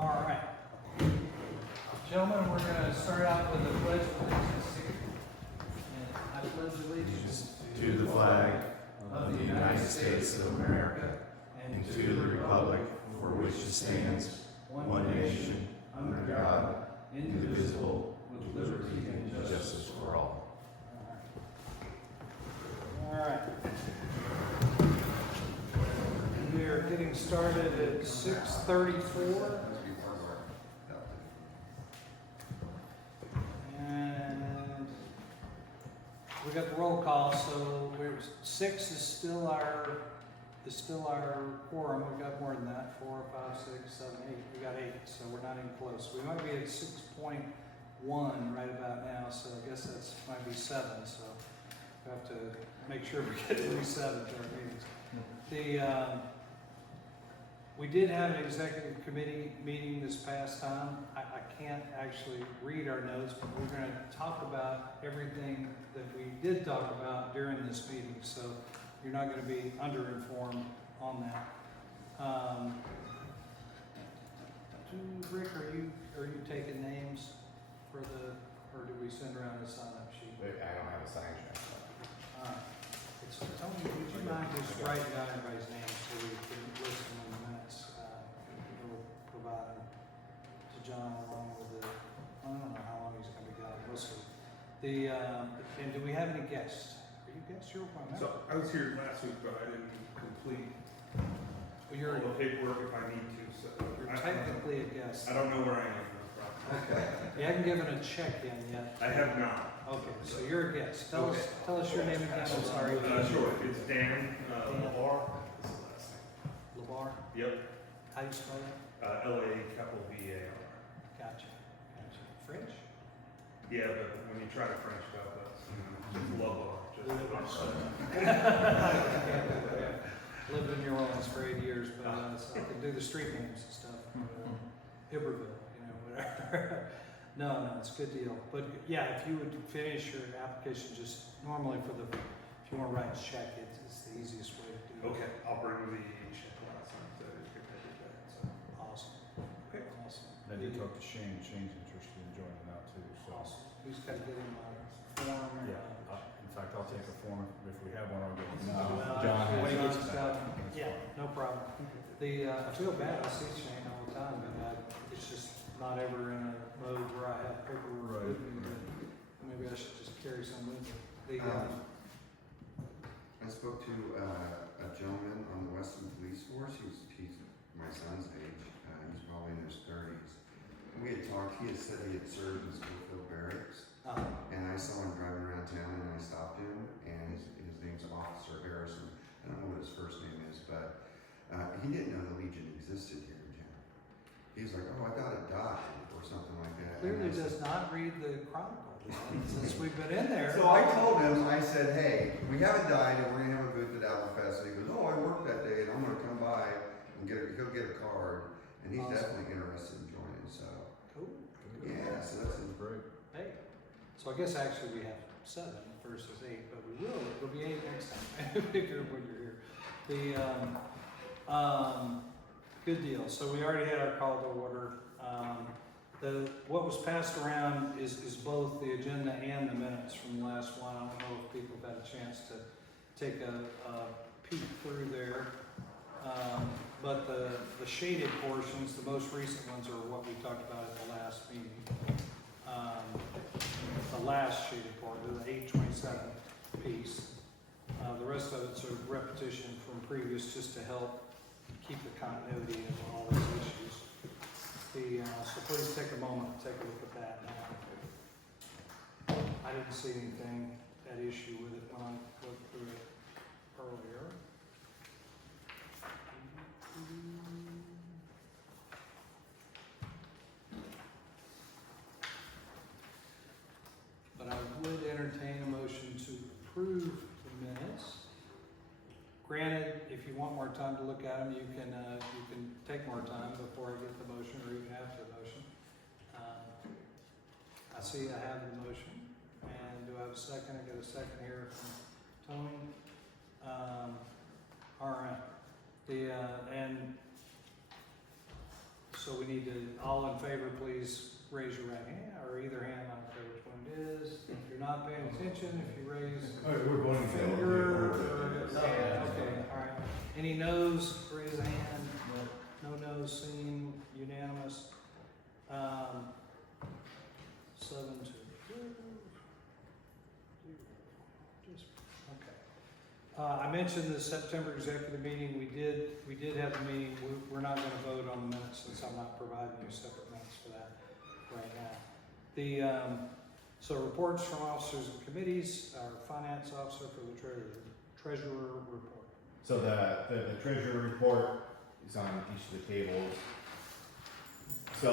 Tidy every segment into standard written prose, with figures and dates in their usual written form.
All right. Gentlemen, we're going to start out with the pledge of allegiance. And I pledge allegiance to the flag of the United States of America and to the republic for which it stands, one nation, under God, indivisible, with liberty and justice for all. All right. We are getting started at 6:34. And we got the roll call, so we're 6 is still our quorum. We've got more than that, 4, 5, 6, 7, 8. We got 8, so we're not even close. We might be at 6.1 right about now, so I guess that's might be 7. So we have to make sure we get at least 7 to our meetings. We did have an executive committee meeting this past time. I can't actually read our notes, but we're going to talk about everything that we did talk about during this meeting. So you're not going to be underinformed on that. Rick, are you taking names for the, or do we send around a sign-up sheet? I don't have a sign sheet. So Tony, would you mind just writing down everybody's names so we can list them in the minutes? We'll provide them to John along with the, I don't know how long he's going to be gone. We'll see. And do we have any guests? Are you guests? You're one. So I was here last week, but I didn't complete You're all the paperwork if I need to. So technically a guest. I don't know where I am. Okay. You haven't given a check-in yet. I have not. Okay, so you're a guest. Tell us your name again. I'm sorry. Sure. It's Dan LaBar. This is the last name. LaBar? Yep. How do you spell that? LAVAR. Gotcha. French? Yeah, but when you try to French it out, that's just LaBar. Lived in New Orleans for 8 years, but so I can do the street names and stuff. Iberville, whatever. No, it's a good deal. But yeah, if you would finish your application, just normally if you want to write a check, it's the easiest way to do it. Okay, I'll bring the check last time. So it's good to do that. So. Awesome. Okay. Awesome. I did talk to Shane. Shane's interested in joining now too. So. Awesome. Who's got to get him a form? Yeah. In fact, I'll take a form if we have one. I'll get it. John when he gets got back. Yeah, no problem. I feel bad. I see Shane all the time, but it's just not ever in a mode where I have paperwork with me. But maybe I should just carry some with me. I spoke to a gentleman on the Weston police force. He's my son's age. He's probably in his 30s. We had talked. He had said he had served in Schofield Barracks, and I saw him driving around town, and I stopped him. And his name's Officer Harrison. I don't know what his first name is, but he didn't know the Legion existed here in town. He was like, "Oh, I thought it died," or something like that. Clearly does not read the Chronicle since we've been in there. So I told him, I said, "Hey, we haven't died, and we're gonna have a booth at Alpha." And he goes, "Oh, I worked that day, and I'm gonna come by and he'll get a card." And he's definitely interested in joining. So Cool. yeah, so that's Great. Hey, so I guess actually we have 7 versus 8, but it'll be 8 next time when you're here. Good deal. So we already had our call to order. What was passed around is both the agenda and the minutes from the last one. I don't know if people have had a chance to take a peek through there. But the shaded portions, the most recent ones, are what we talked about at the last meeting. The last shaded part, the 827 piece. The rest of it's a repetition from previous, just to help keep the continuity of all these issues. So please take a moment to take a look at that now. I didn't see anything at issue with it when I looked through it earlier. But I would entertain a motion to approve the minutes. Granted, if you want more time to look at them, you can take more time before I get the motion, or even after the motion. I see I have the motion, and do I have a second? I got a second here from Tony. All right. And So we need to, all in favor, please raise your right hand, or either hand, I don't care which one it is. If you're not paying attention, if you raise All right, we're voting finger, okay, all right. Any noes, raise a hand. No noes seen, unanimous. 7 to 2. Okay. I mentioned the September executive meeting. We did have a meeting. We're not going to vote on the minutes since I'm not providing you separate minutes for that right now. So reports from officers and committees. Our finance officer for the treasurer report. So the treasurer report is on each of the tables. So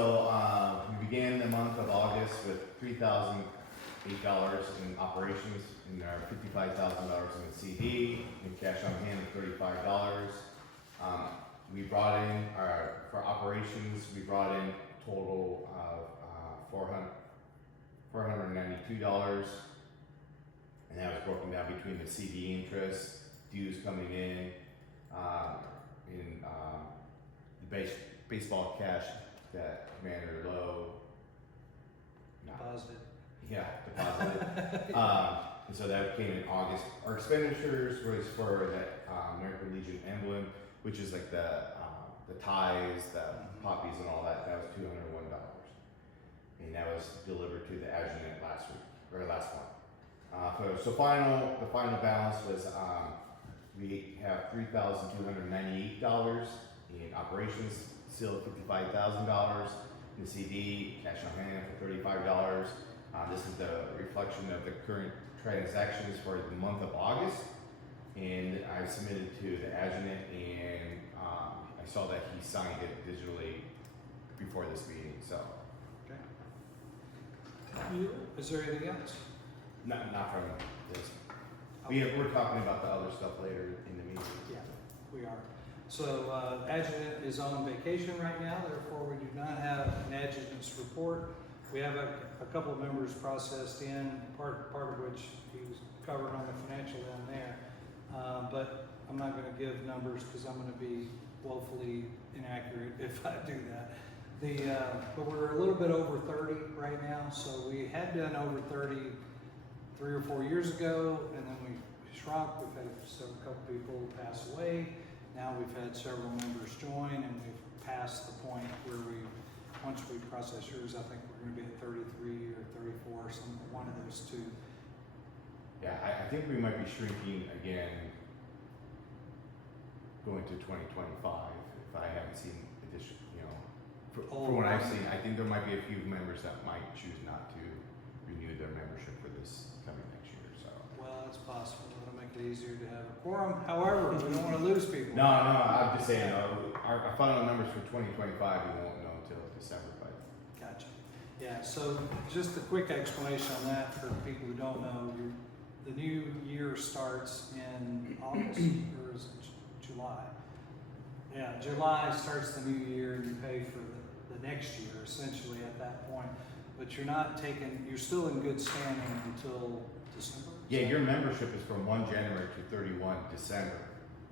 we began the month of August with $3,008 in operations, and our $55,000 in the CD, and cash on hand of $35. We brought in for operations, we brought in a total of $492, and that was broken down between the CD interest, dues coming in the baseball cash that Commander Lowe Positive. deposited. And so that came in August. Our expenditures was for that American Legion emblem, which is like the ties, the poppies, and all that. That was $201, and that was delivered to the adjutant last month. So the final balance was we have $3,298 in operations, still $55,000 in the CD, cash on hand for $35. This is the reflection of the current transactions for the month of August, and I submitted to the adjutant, and I saw that he signed it digitally before this meeting. So Is there anything else? not from this. We're talking about the other stuff later in the meeting. Yeah, we are. So adjutant is on vacation right now, therefore we do not have an adjutant's report. We have a couple of members processed in, part of which he was covered on the financial end there. But I'm not going to give numbers because I'm going to be woefully inaccurate if I do that. But we're a little bit over 30 right now, so we had done over 30 3 or 4 years ago, and then we shrunk. We've had a couple people pass away. Now we've had several members join, and we've passed the point where once we process yours, I think we're going to be at 33 or 34 or something, one of those two. Yeah, I think we might be shrinking again going to 2025 if I haven't seen addition, from what I've seen. I think there might be a few members that might choose not to renew their membership for this coming next year. So. Well, it's possible. It'll make it easier to have a quorum. However, we don't want to lose people. No, I'm just saying, our final numbers for 2025 we won't know until December, but. Gotcha. Yeah, so just a quick explanation on that for people who don't know. The new year starts in August, or is it July? Yeah, July starts the new year, and you pay for the next year, essentially, at that point. But you're still in good standing until December? Yeah, your membership is from 1 January to 31 December.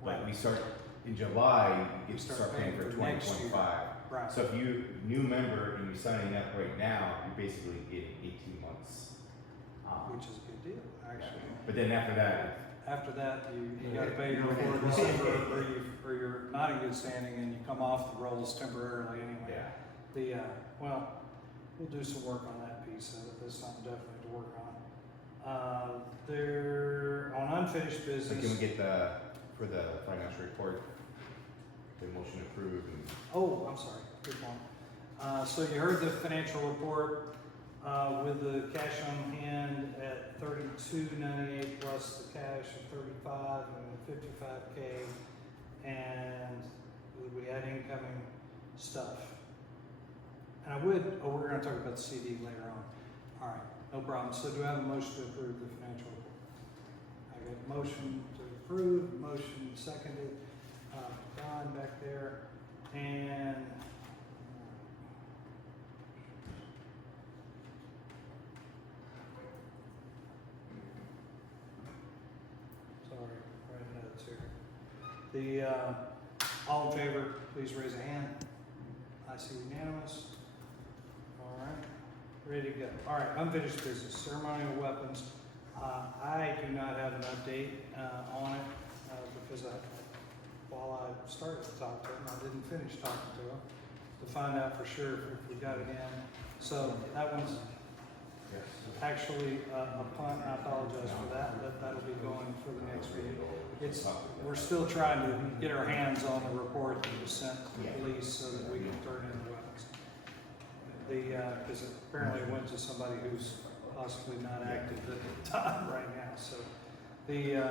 Right. But we start in July, you get to start paying for next year. 2025. Right. So if you're a new member and you're signing up right now, you're basically getting 18 months. Which is a good deal, actually. But then after that, After that, you gotta pay your for December, or you're not in good standing, and you come off the rolls temporarily anyway. yeah. Well, we'll do some work on that piece of it. That's something definitely to work on. On unfinished So business. can we get for the financial report, the motion approved? And Oh, I'm sorry, good one. So you heard the financial report, with the cash on hand at $32.98 plus the cash of $35 and the $55K, and we had incoming stuff. And we're gonna talk about the CD later on. All right, no problem. So do I have a motion to approve the financial report? I got a motion to approve, motion seconded, Don back there, and sorry, writing notes here. All in favor, please raise a hand. I see unanimous. All right, ready to go. All right, unfinished business, ceremonial weapons. I do not have an update on it because while I started to talk to him, I didn't finish talking to him to find out for sure if we got it in. So that one's actually a punt. I apologize for that, but that'll be going for the next meeting. We're still trying to get our hands on the report that was sent to the police so that we can turn in the weapons. Because apparently it went to somebody who's possibly not active at the time right now. So the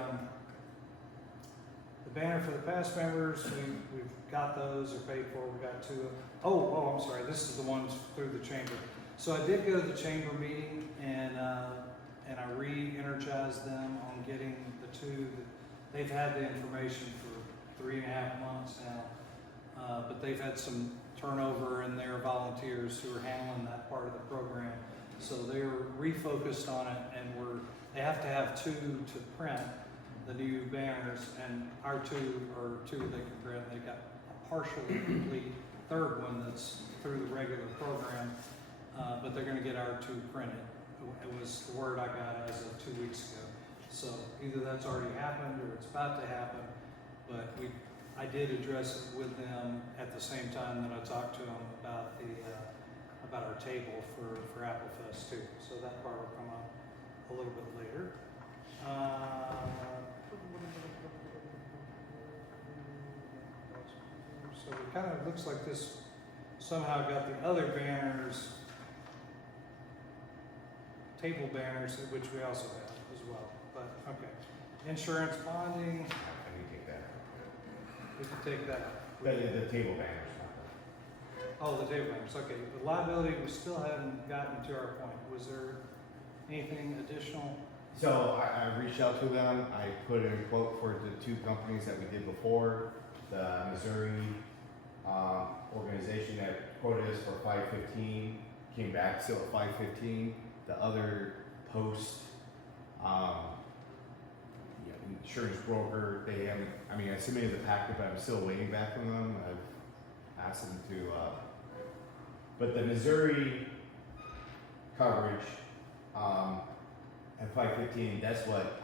banner for the past members, we've got those, they're paid for. We got two. I'm sorry. This is the ones through the chamber. So I did go to the chamber meeting and I re-energized them on getting the two. They've had the information for 3.5 months now, but they've had some turnover in their volunteers who are handling that part of the program. So they're refocused on it, and they have to have 2 to print the new banners, and our 2 are 2 they can print. They got a partially complete third one that's through the regular program, but they're going to get our 2 printed. It was the word I got as of 2 weeks ago. So either that's already happened or it's about to happen, but I did address it with them at the same time that I talked to them about about our table for Apple Fest too. So that part will come up a little bit later. So it kind of looks like this somehow got the other banners, table banners, which we also have as well. But okay, insurance bonding, I can take that. we can take that. The table banners. Oh, the table banners, okay. The liability, we still haven't gotten to our point. Was there anything additional? So I reached out to them. I put in a quote for the 2 companies that we did before. The Missouri organization that quoted us for $515 came back still at $515. The other post insurance broker, they haven't. I mean, I submitted the packet, but I'm still waiting back from them. I've asked them to. But the Missouri coverage at $515, that's what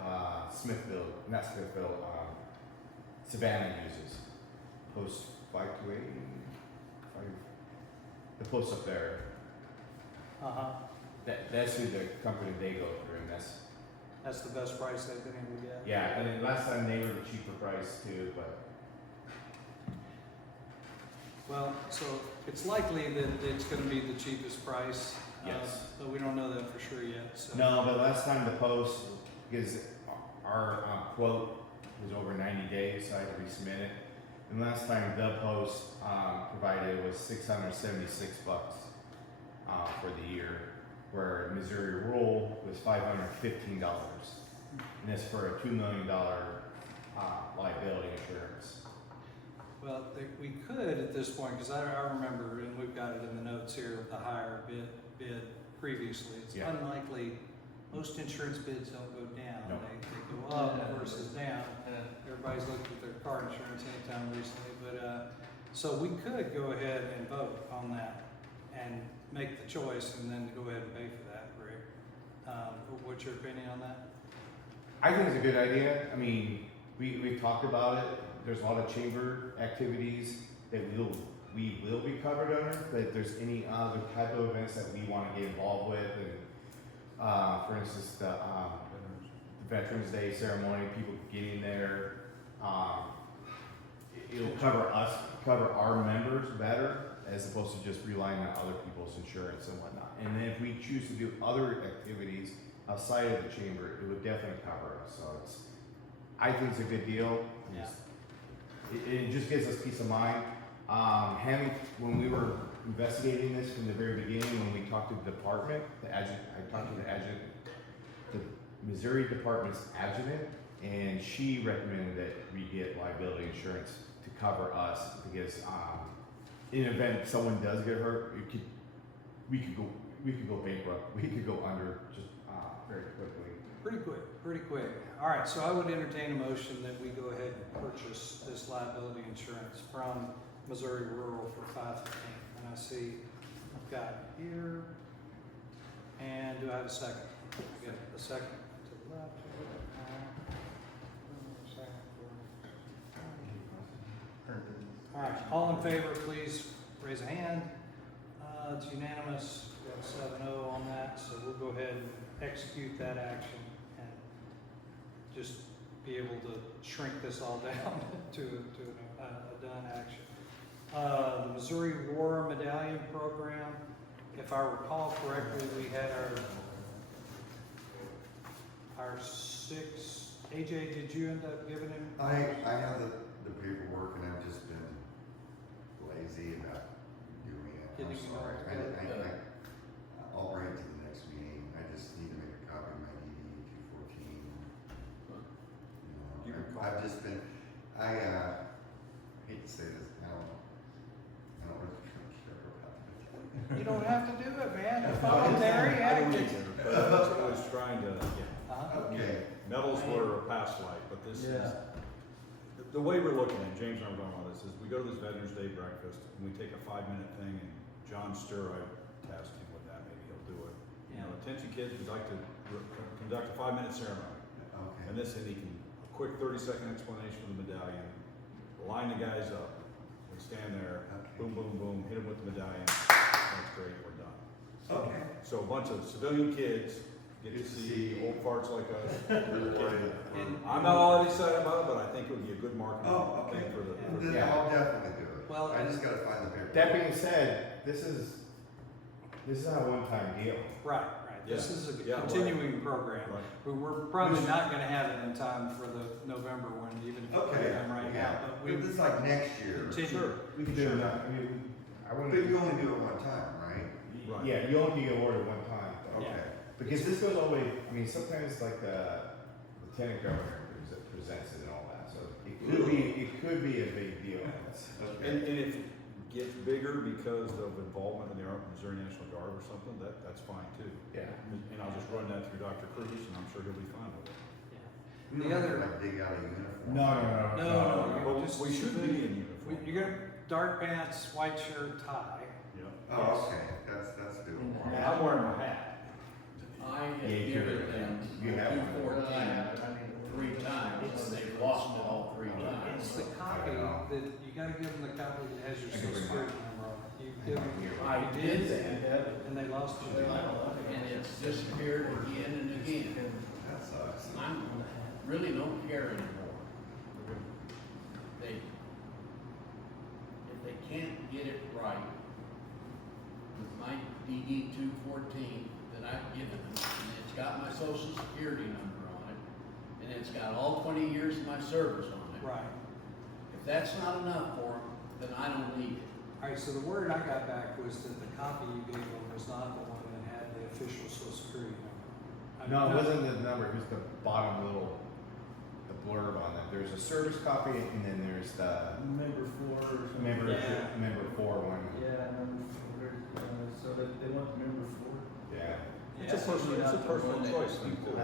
Savannah uses. Post 528, the post up there. That's who the company they go through, and That's the best price they've been able to get? yeah. And then last time they were the cheaper price too, but Well, so it's likely that it's gonna be the cheapest price. Yes. But we don't know that for sure yet, so. no. But last time the post, because our quote was over 90 days, so I had to resubmit it. And last time the post provided was $676 for the year, where Missouri Rural was $515, and that's for a $2 million liability insurance. Well, we could at this point, because I remember, and we've got it in the notes here, of the higher bid previously. It's Yeah. unlikely, most insurance bids don't go down. No. They go up versus down. Everybody's looked at their car insurance anytime recently, but, so we could go ahead and vote on that and make the choice and then go ahead and pay for that, Rick. What's your opinion on that? I think it's a good idea. I mean, we've talked about it. There's a lot of chamber activities that we will be covered under, but if there's any other type of events that we want to get involved with, and for instance, the Veterans Day ceremony, people getting there, it'll cover our members better, as opposed to just relying on other people's insurance and whatnot. And then if we choose to do other activities outside of the chamber, it would definitely cover us. So I think it's a good deal. Yeah. It just gives us peace of mind. When we were investigating this from the very beginning, when we talked to the department, I talked to the adjutant, the Missouri department's adjutant, and she recommended that we get liability insurance to cover us, because in an event someone does get hurt, we could go bankrupt. We could go under just very quickly. Pretty quick. All right, so I would entertain a motion that we go ahead and purchase this liability insurance from Missouri Rural for 515. And I see I've got here, and do I have a second? I get a second to the left. All right, all in favor, please raise a hand. It's unanimous, we have 7-0 on that, so we'll go ahead and execute that action and just be able to shrink this all down to a done action. The Missouri War Medallion Program, if I recall correctly, we had our 6, AJ, did you end up giving him? I have the paperwork and I've just been lazy about doing it. I'm Getting sorry. it I'll bring it to the next meeting. I just need to make a copy of my DD 214. You can call I've just been, I hate to say this, I don't really care about it. You don't have to do it, man. It's voluntary I don't action. either, but I was trying to, Okay. medals were a past life, but this is, the way we're looking at, James and I were talking about this, is we go to this Veterans Day breakfast, and we take a 5-minute thing, and John Sturr, I tasked him with that, maybe he'll do it. You know, attention kids, we'd like to conduct a 5-minute ceremony. Okay. And this, and he can, a quick 30-second explanation of the medallion, line the guys up, and stand there, boom, boom, boom, hit them with the medallion, that's great, we're done. Okay. So a bunch of civilian kids get to see old farts like us. I'm not all that excited about it, but I think it would be a good marketing thing for the. Then Yeah. I'll definitely do it. Well, I just gotta find the paperwork. That being said, this is not a one-time deal. Right. This is a Yeah, right. continuing program. Right. But we're probably not gonna have it in time for the November one, even if we put Okay. it in right now. Yeah. But we But it's like next year. continue. We can do it, I mean, I But wouldn't. you only do it one time, right? Right. Yeah, you only get awarded one time. Though. Okay. Because this goes all the way, I mean, sometimes like the lieutenant governor presents it and all that, so it could be a big deal. And if it gets bigger because of involvement in the Missouri National Guard or something, that's fine too. Yeah. And I'll just run that through Dr. Cruz, and I'm sure he'll be fine with it. We The don't have other- to like dig out a uniform. No. But just- we should be in uniform. You're gonna dark pants, white shirt, tie. Yeah. Oh, okay, that's doable. I'm wearing my hat. I have Yeah, you given do. them You have one. 214 3 times, and they've lost it all 3 times. It's the copy that, you gotta give them the copy that has your I can social bring security number on it. You give them, I you did did, that, and they lost it. and it's disappeared again and again. That sucks. I really don't care anymore. If they can't get it right with my DD 214 that I've given them, and it's got my social security number on it, and it's got all 20 years of my service on it. Right. If that's not enough for them, then I don't need it. All right, so the word I got back was that the copy you gave them was not the one that had the official social security number. No, it wasn't the number, it was the bottom little, the blurb on it. There's a service copy and then there's the Member 4 or something. Yeah. member 4 one. Yeah, member 4, so that they want member 4. Yeah. It's a personal choice thing too.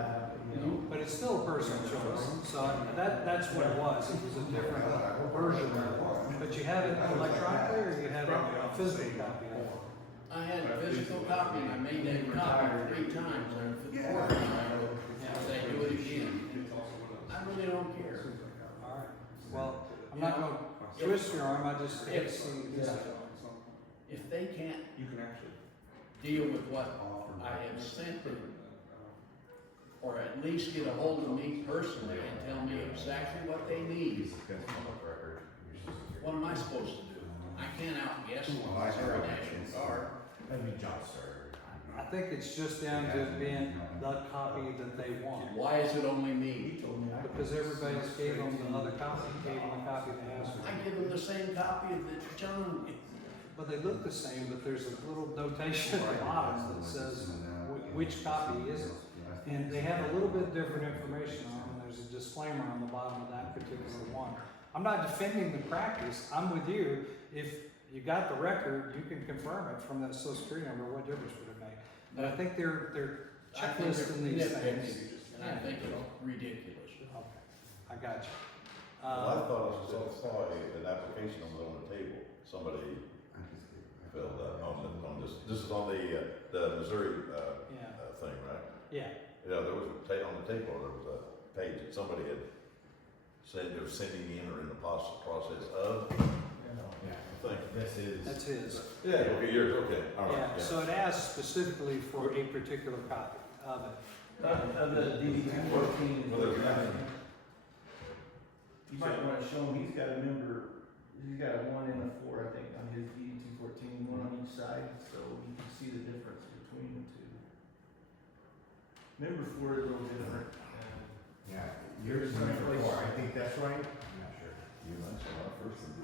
But it's still a personal choice, so that's what it was. It was a different version of it. But you have it electronically, or you have a physical copy of it? I had a physical copy, and I made that copy 3 times, and for the 4th time, I say, do it again. I really don't care. All right, well, I'm not gonna twist your arm, I just hate to see this. If they can't You can actually. deal with what I have sent them, or at least get a hold of me personally and tell me exactly what they need, what am I supposed to do? I can't outguess the Missouri National Guard. That'd be John Sawyer. I think it's just down to being the copy that they want. Why is it only me? Because everybody else gave them the other copy, gave them a copy that has it. I give them the same copy that John gave. But they look the same, but there's a little notation at the bottom that says which copy is it. And they have a little bit different information on them. There's a disclaimer on the bottom of that particular one. I'm not defending the practice. I'm with you. If you got the record, you can confirm it from that social security number. What difference would it make? But I think they're I think checklisting they're these nitpicking, things. and I think it's ridiculous. Okay, I got you. Well, I thought I saw an application was on the table. somebody I just gave it back. filled that on this is on the Missouri, Yeah, thing, right? yeah, Yeah, there was on the table, there was a page that somebody had said they were sending in or in the process of, Yeah, I think. this is. that's his. Yeah, okay, yours, okay, all right, Yeah, yeah. so it asks specifically for a particular copy of it. Of the DD 214. Well, there's nothing. You might wanna show him, he's got a member, he's got a 1 and a 4, I think, on his DD 214, one on each side, so you can see the difference between the two. Member 4 is a little different. Yeah, yours is number 4, I think that's right. I'm not sure.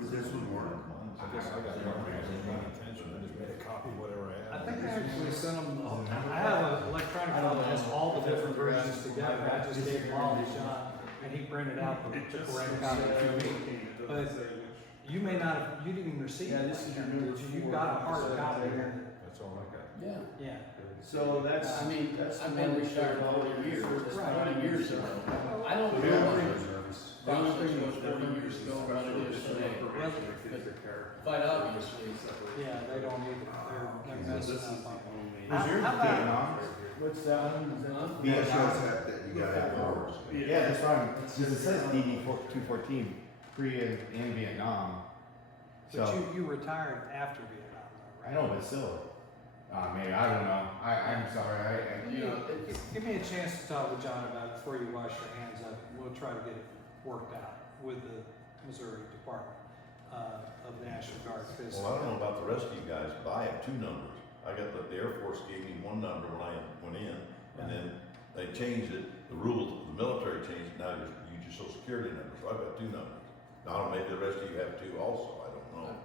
Does this one work? I guess I got more attention, I just made a copy of whatever I I had. think I actually sent them, I have an electronic file that has all the different versions together, I just gave them all to John, and he printed out the correct copy for me. But you may not have, you didn't receive Yeah, it, this is your did number you? You 4. got a hard copy. That's all I got. Yeah. Yeah, So that's, I mean, that's the I've one been we retired started 40 years, that's Right. 20 years ago. I don't The know only what the process was 40 years ago, what it is today. Quite obviously, yeah, they don't need it, they're messing up on it. Was yours How about- Vietnam? what's that one? Is that- Huh? Yeah, it shows that you gotta have yours. Yeah, that's right, because it says DD 214, Korea and Vietnam. But So, you retired after Vietnam, though, I right? know, but still, maybe, I don't know, I'm sorry, You know, Give me a chance to talk with John about it before you wash your hands up, and we'll try to get it worked out with the Missouri Department of the National Guard, because, Well, I don't know about the rest of you guys, but I have 2 numbers. I got the Air Force gave me 1 number when I went in, and then they changed it, the rules, the military changed, now you use your social security number, so I've got 2 numbers. Now, maybe the rest of you have 2 also, I don't know.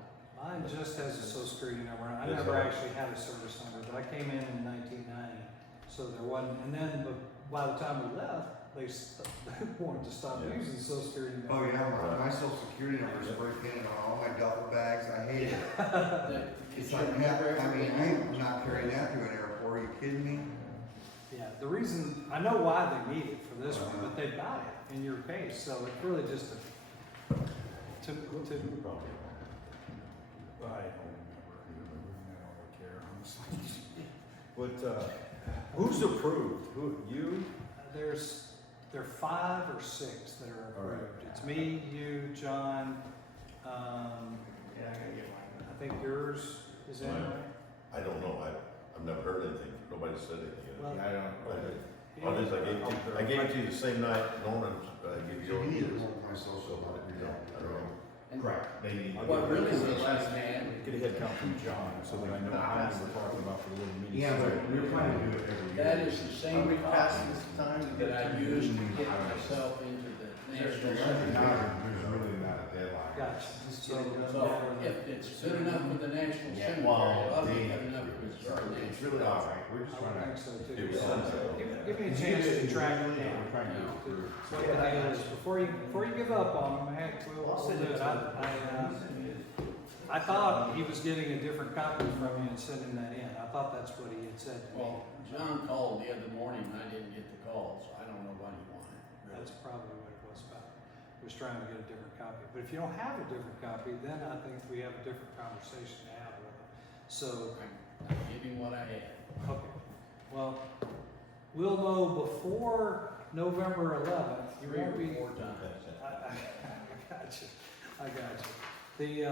mine just has a social security number, I Yes, never sir. actually had a service number, but I came in 1990, so there wasn't, and then, but by the time we left, they wanted to stop Yeah. using social security Oh, number. yeah, my social security number is spray painted on all my duffel bags, I hate it. that- It's like, I mean, I'm not carrying that through an airport, are you kidding me? Yeah, the reason, I know why they need it for this one, but they got it in your case, so it's really just to You probably won't. I don't remember, I don't really care, honestly. But, who's approved? You? there are 5 or 6 that are All right. approved. It's me, you, John, Yeah, I gotta get mine. I think yours is in Mine. there. I don't know, I've never heard anything, nobody said anything. Well, I don't. All it is, I gave it to you the same night, Norman, gave you You need to yours. hold my social So, number. I don't know. and Correct, they need. What really needs to happen, Get a head count from John, so that I know how many we're talking about for the little mini. Yeah, but we're trying to do it every year. that is the same process that I used to get myself into the national There's secretary. really not a deadline. Gotcha. Just So, get it done. So if it's good enough for the national Yeah, cemetery, well, it ought to be they- good enough for the It's national. really all right, we're just I would trying think to. so too. It was So, sunset. give me a chance to track it down. We're trying to. What the deal is, before you give up on them, heck, we'll do it. I thought he was getting a different copy from you and sending that in. I thought that's what he had said to me. Well, John called the other morning, and I didn't get the call, so I don't know what he wanted. That's probably what it was about. He was trying to get a different copy. But if you don't have a different copy, then I think we have a different conversation to have with him. So, I gave him what I had. okay, well, we'll know before November 11th. You 3 won't or be. 4 times. I got you. I got you.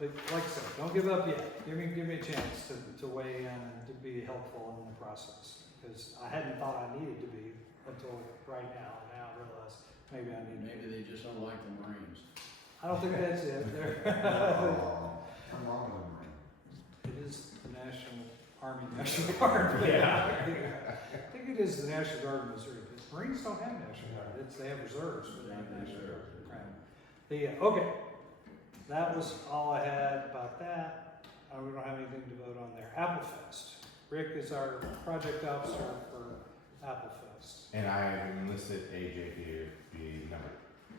But like I said, don't give up yet. Give me a chance to weigh in and to be helpful in the process. Because I hadn't thought I needed to be until right now. Now I realize maybe I need to. Maybe they just don't like the Marines. I don't think that's it. Come on, man. It is the National Army National Guard. Yeah. I think it is the National Guard of Missouri. Marines don't have National Guard. They have reserves, but they have National Guard. Right. Okay. That was all I had about that. We don't have anything to vote on there. Apple Fest. Rick is our project officer for Apple Fest. And I have enlisted AJ to be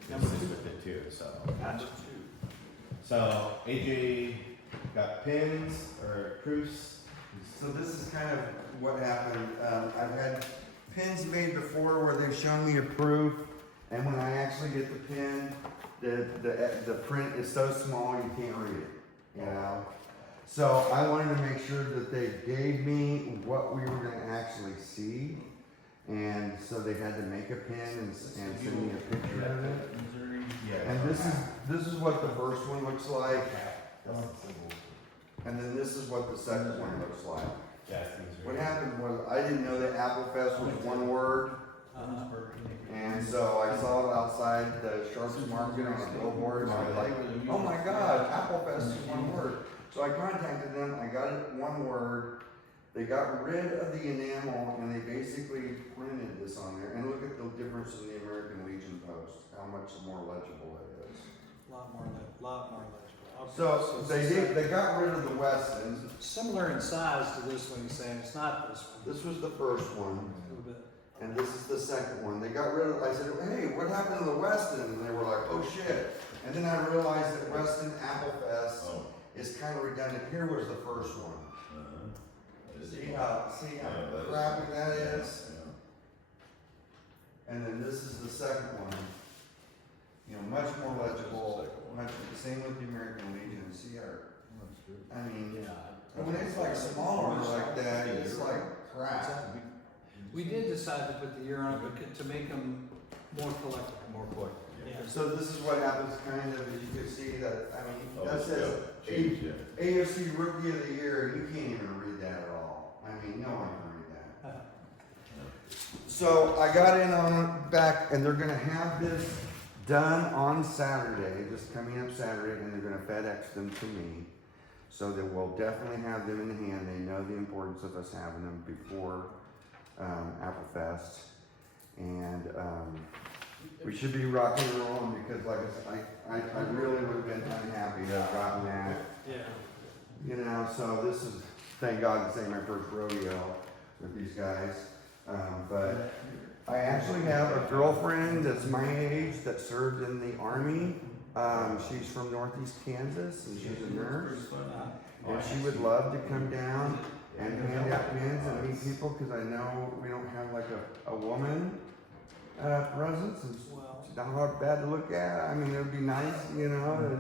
Number assist 2. with it too, so. Gotcha. So AJ got pins or proofs. So this is kind of what happened. I've had pins made before where they've shown me a proof, and when I actually get the pin, the print is so small you can't read it. you know? So I wanted to make sure that they gave me what we were gonna actually see. And so they had to make a pin and send me a picture of it. Missouri. And this is what the first one looks like. And then this is what the second one looks like. What happened was, I didn't know that Apple Fest was one word. And so I saw it outside the Sharps Market on a billboard, and I was like, oh my God, Apple Fest is one word. So I contacted them, I got it one word. They got rid of the enamel and they basically printed this on there. And look at the difference in the American Legion post, how much more legible it is. Lot more legible. Okay, So they got rid of the Westons. Similar in size to this one, he's saying, it's not this one. This was the first one. A little bit. And this is the second one. They got rid of, I said, hey, what happened to the Weston? And they were like, oh shit. And then I realized that Weston Apple Fest is kind of redundant. Here was the first one. See how crappy that is? And then this is the second one. You know, much more legible, much, same with the American Legion. See our, I mean, when it's like smaller like that, it's like crap. We did decide to put the year on it but to make them more collectible. More quick. Yeah. So this is what happens kind of, as you can see that, I mean, that says AFC Rookie of the Year, you can't even read that at all. I mean, no one can read that. So I got in on it back, and they're gonna have this done on Saturday, just coming up Saturday, and they're gonna FedEx them to me. So that we'll definitely have them in hand. They know the importance of us having them before Apple Fest. And we should be rocking and rolling because like I really would have been unhappy to have gotten that. Yeah. You know, so this is, thank God this ain't my first rodeo with these guys. But I actually have a girlfriend that's my age that served in the Army. She's from Northeast Kansas and she's a nurse. And she would love to come down and hand out pins and meet people because I know we don't have like a woman presence. And it's not hard bad to look at. I mean, it would be nice, you know.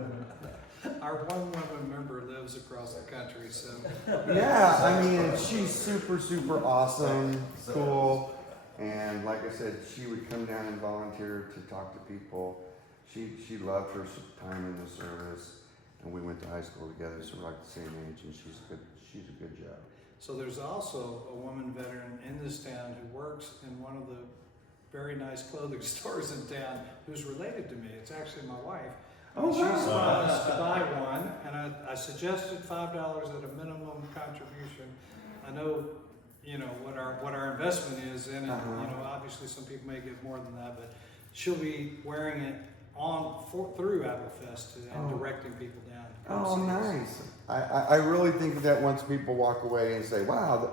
Our one woman member lives across the country, so. Yeah, I mean, she's super, super awesome, cool. And like I said, she would come down and volunteer to talk to people. She loved her time in the service, and we went to high school together, so we're like the same age, and she's a good job. So there's also a woman veteran in this town who works in one of the very nice clothing stores in town who's related to me. It's actually my wife. Oh, She's wow. wanted us to buy one, and I suggested $5 at a minimum contribution. I know, you know, what our investment is in it. You know, obviously some people may give more than that, but she'll be wearing it through Apple Fest and directing people down. Oh, nice. I really think that once people walk away and say, wow,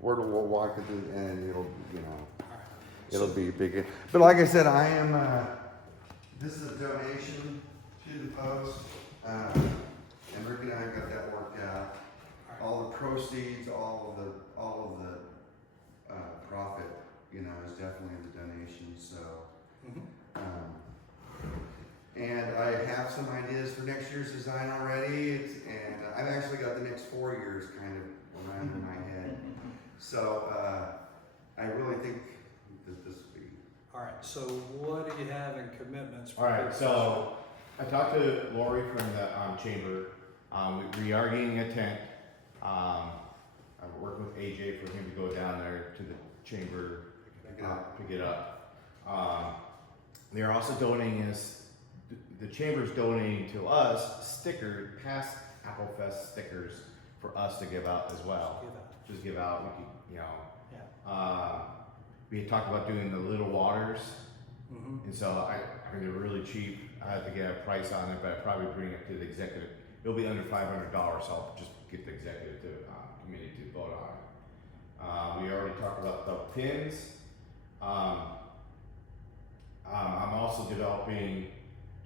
we'll walk it through, and it'll, you know, it'll be big. But like I said, I am, this is a donation to the Post, and Rick and I got that worked out. All the proceeds, all of the profit, you know, is definitely the donation, so. And I have some ideas for next year's design already, and I've actually got the next 4 years kind of around in my head. So I really think that this will be. All right, so what do you have in commitments? All right, so I talked to Lori from the chamber. We are getting a tent. I'm working with AJ for him to go down there to the chamber, pick it up. They're also donating us. The chamber's donating to us past Apple Fest stickers for us to give out as well. Just give out. We could, you know. Yeah. We had talked about doing the little waters, and so I mean they're really cheap. I have to get a price on it, but I'd probably bring it to the executive. It'll be under $500, so I'll just get the executive committee to vote on it. We already talked about the pins. I'm also developing,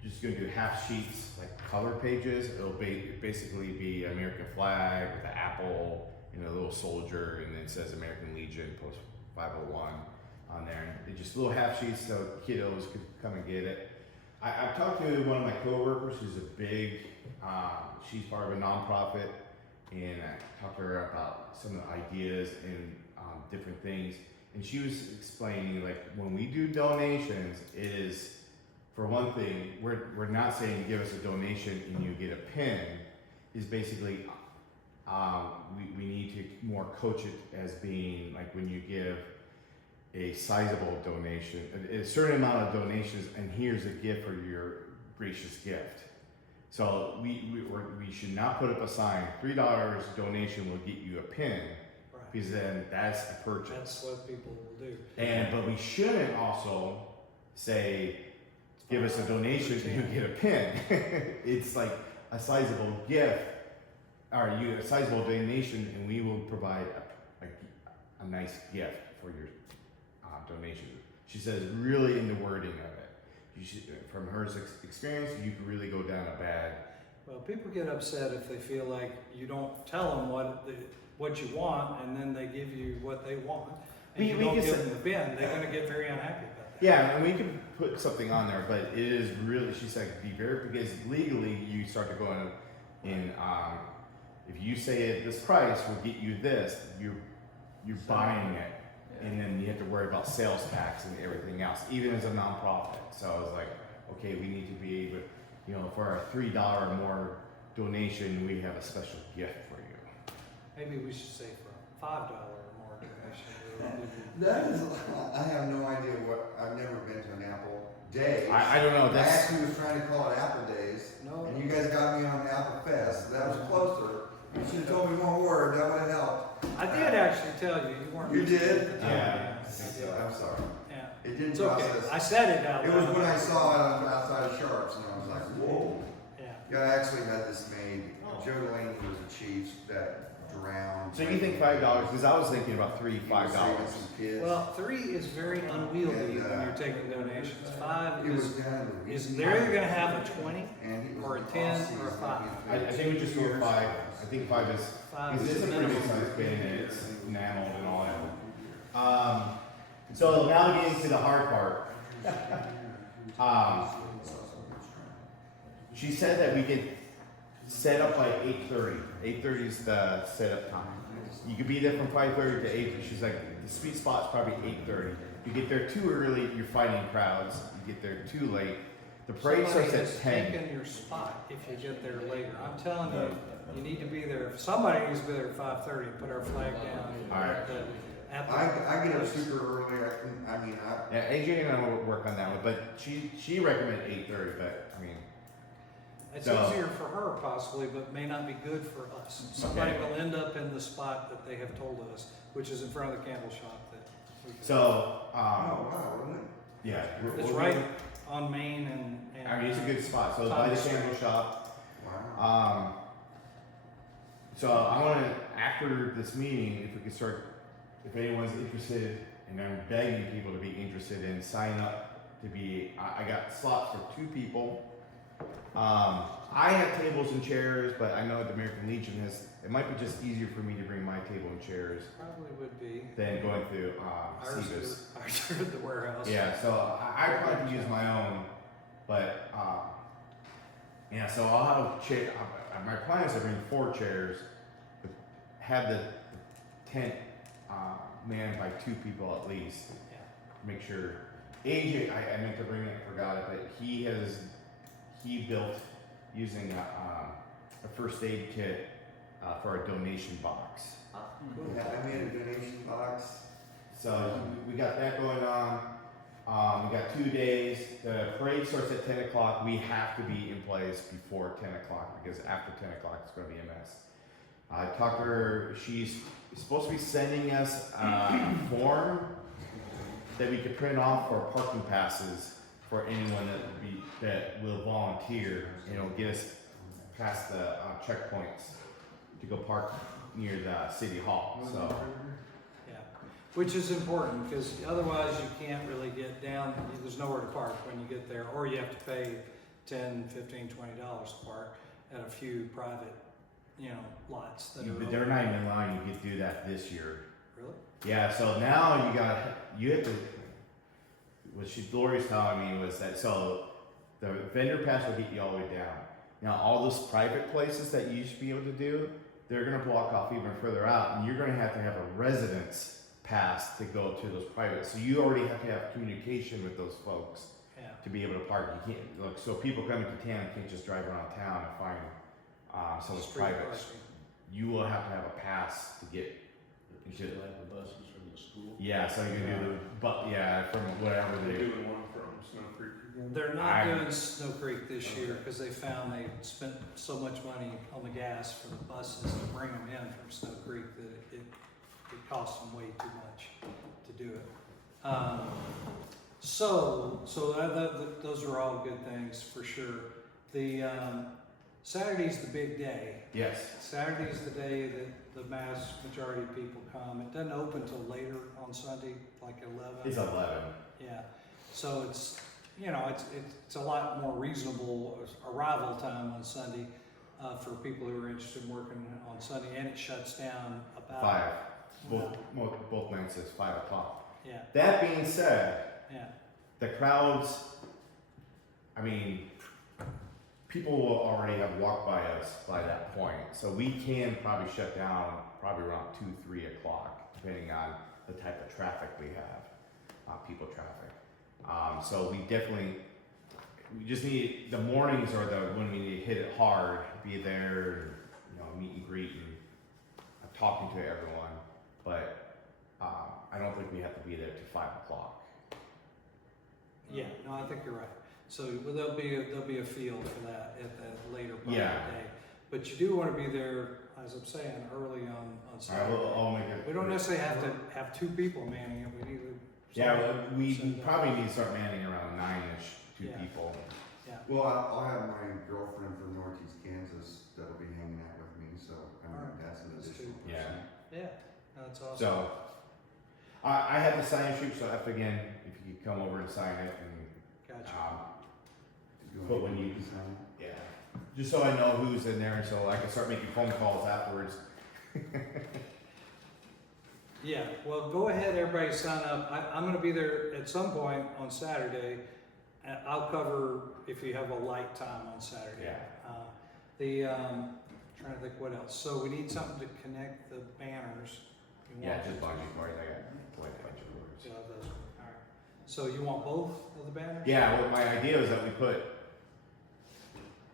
just going to do half sheets, like color pages. It'll basically be American flag with the apple and a little soldier, and then it says American Legion post 501 on there. And just little half sheets so kiddos could come and get it. I've talked to one of my coworkers who's a big She's part of a nonprofit, and I talked to her about some of the ideas and different things. And she was explaining, like, when we do donations, it is, for one thing, we're not saying give us a donation and you get a pin. Is basically, we need to more coach it as being like when you give a sizable donation, a certain amount of donations, and here's a gift for your gracious gift. So we should not put up a sign, $3 donation will get you a pin, Right. because then that's the purchase. That's what people will do. But we shouldn't also say, give us a donation and you get a pin. It's like a sizable gift, or a sizable donation, and we will provide a nice gift for your donation. She says, really in the wording of it. You should, from her experience, you could really go down a bad. Well, people get upset if they feel like you don't tell them what you want, and then they give you what they want, and We you don't can give say- them the bin. They're going to get very unhappy about that. Yeah, and we can put something on there, but it is really, she's like, be very, because legally you start to go in, if you say this price will get you this, you're buying it, and then you have to worry about sales tax and everything else, even as a nonprofit. So I was like, okay, we need to be able, for our $3 or more donation, we have a special gift for you. Maybe we should say for a $5 or more donation. we'll give you- That is, I have no idea I've never been to an Apple Day. I don't know, I that's, actually was trying to call it Apple Days, No, and you guys got me on Apple Fest, that was closer. You should have told me one word, that would have helped. I did actually tell you. You weren't. You did? at the time. Yeah. I did. I'm sorry. Yeah. It didn't It's okay. process. I said it out It loud. was when I saw it outside of Sharps, and I was like, whoa. Yeah. Yeah, I actually had this made. Joe Delaney was a chief that drowned. so you think $5, because I was thinking about $3, He was saving $5. some kids. Well, 3 is very unwieldy And, when you're taking donations. 5 it was is down in the is week. they're either going to have a 20 And it was or a off 10 season. or a 5. I think we just go with 5. I think 5 is, 5 because is it's the a pretty minimum. good sized bin, and it's enameled and all that. So now getting to the hard part. She said that we could set up like 8:30. 8:30 is the setup time. You could be there from 5:30 to 8. She's like, the sweet spot's probably 8:30. You get there too early, you're fighting crowds. You get there too late. The parade Somebody starts has at 10. taken your spot if you get there later. I'm telling you, you need to be there. Somebody needs to be there at 5:30 and put our flag down. All right. at the- I get up super early, Yeah, AJ and I will work on that one, but she recommended 8:30, but I mean, It's So- easier for her possibly, but may not be good for us. Somebody Okay. will end up in the spot that they have told us, which is in front of the candle shop that we can. so, oh, wow, wasn't it? yeah. It's we'll- right on Main and. I mean, it's a good spot, so it's by the candle shop. Wow. So I wanna, after this meeting, if we could start, if anyone's interested, and I'm begging people to be interested in sign up to be, I got slots for 2 people. I have tables and chairs, but I know the American Legion has, it might be just easier for me to bring my table and chairs Probably would be. than going through, Ours Cebus. ours are at the warehouse. Yeah, so I probably use my own, but, yeah, so I'll have chair, my plan is to bring 4 chairs, but have the tent, manned by 2 people at least. Yeah. Make sure, AJ, I meant to bring it, forgot it, but he built using a first aid kit, for a donation box. Cool. Yeah, I made a donation box. So we got that going on. We got 2 days. The parade starts at 10 o'clock. We have to be in place before 10 o'clock because after 10 o'clock it's going to be a mess. I talked to her. She's supposed to be sending us a form that we could print off for parking passes for anyone that will volunteer. And it'll get us past the checkpoints to go park near the city hall. So. Yeah, which is important because otherwise you can't really get down, there's nowhere to park when you get there, or you have to pay $10, $15, $20 to park at a few private, lots that are. But they're not even allowing you to do that this year. Really? Yeah, so now you have to, what Lori's telling me was that, so the vendor pass will get you all the way down, Now, all those private places that you used to be able to do, they're gonna block off even further out, and you're gonna have to have a residence pass to go to those private. So you already have to have communication with those folks Yeah. to be able to park. You can't, look, so people coming to town can't just drive around town and find some of the Street private. parking. You will have to have a pass to get You should have the buses from the school. yeah, so you can do the, but yeah, from whatever We're they, doing one from Snow Creek again. They're not I'm- doing Snow Creek this year because they found they spent so much money on the gas for the buses to bring them in from Snow Creek that it cost them way too much to do it. Those are all good things for sure. The Saturday's the big day. yes. Saturday's the day that the mass majority of people come. It doesn't open till later on Sunday, like 11. It's 11. Yeah, so it's, you know, it's a lot more reasonable arrival time on Sunday for people who are interested in working on Sunday, and it shuts down about 5. well, Both nights is 5 o'clock. Yeah, That being said, yeah, the crowds, I mean, people will already have walked by us by that point. So we can probably shut down probably around 2, 3 o'clock, depending on the type of traffic we have, people traffic. So we just need, the mornings are when we need to hit it hard, be there, you know, meet and greet and talking to everyone. But I don't think we have to be there till 5 o'clock. yeah. No, I think you're right. So well, there'll be a field for that at the later part Yeah. of the day. But you do want to be there, as I'm saying, early on All right, Saturday. I'll make it. We don't necessarily have to have 2 people manning it. We need to. Yeah, well, we send probably need to start manning around 9-ish, 2 Yeah. people. Well, I'll have my girlfriend from Northeast Kansas that'll be hanging out with me, so I mean, Alright. that's an That's additional two. person. Yeah, that's awesome. So, I have the sign sheet, so if again, if you could come over and sign it and, Gotcha. You But want when me you- to sign it? yeah. Just so I know who's in there, so I can start making phone calls afterwards. Yeah, well, go ahead, everybody sign up. I'm gonna be there at some point on Saturday. I'll cover if you have a light time on Saturday. Yeah. Trying to think what else. So we need something to connect the banners. You Yeah, want- just bungee cords, I got like a bunch of cords. Yeah, those, all right. So you want both of the banners? Yeah, well, my idea is that we put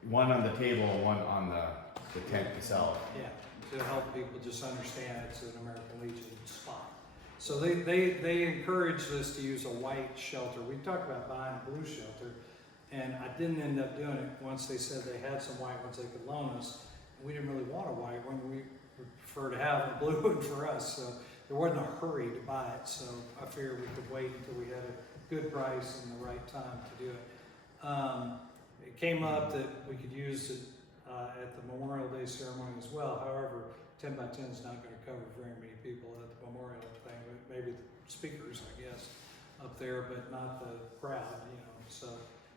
one on the table and one on the tent itself. Yeah, to help people just understand it's an American Legion spot. So they encouraged us to use a white shelter. We talked about buying a blue shelter, and I didn't end up doing it. Once they said they had some white ones they could loan us, we didn't really want a white one. We would prefer to have a blue one for us. So there wasn't a hurry to buy it. So I figured we could wait until we had a good price and the right time to do it. It came up that we could use it at the Memorial Day ceremony as well. However, 10 by 10 is not going to cover very many people at the memorial thing. Maybe the speakers, I guess, up there, but not the crowd. You know, so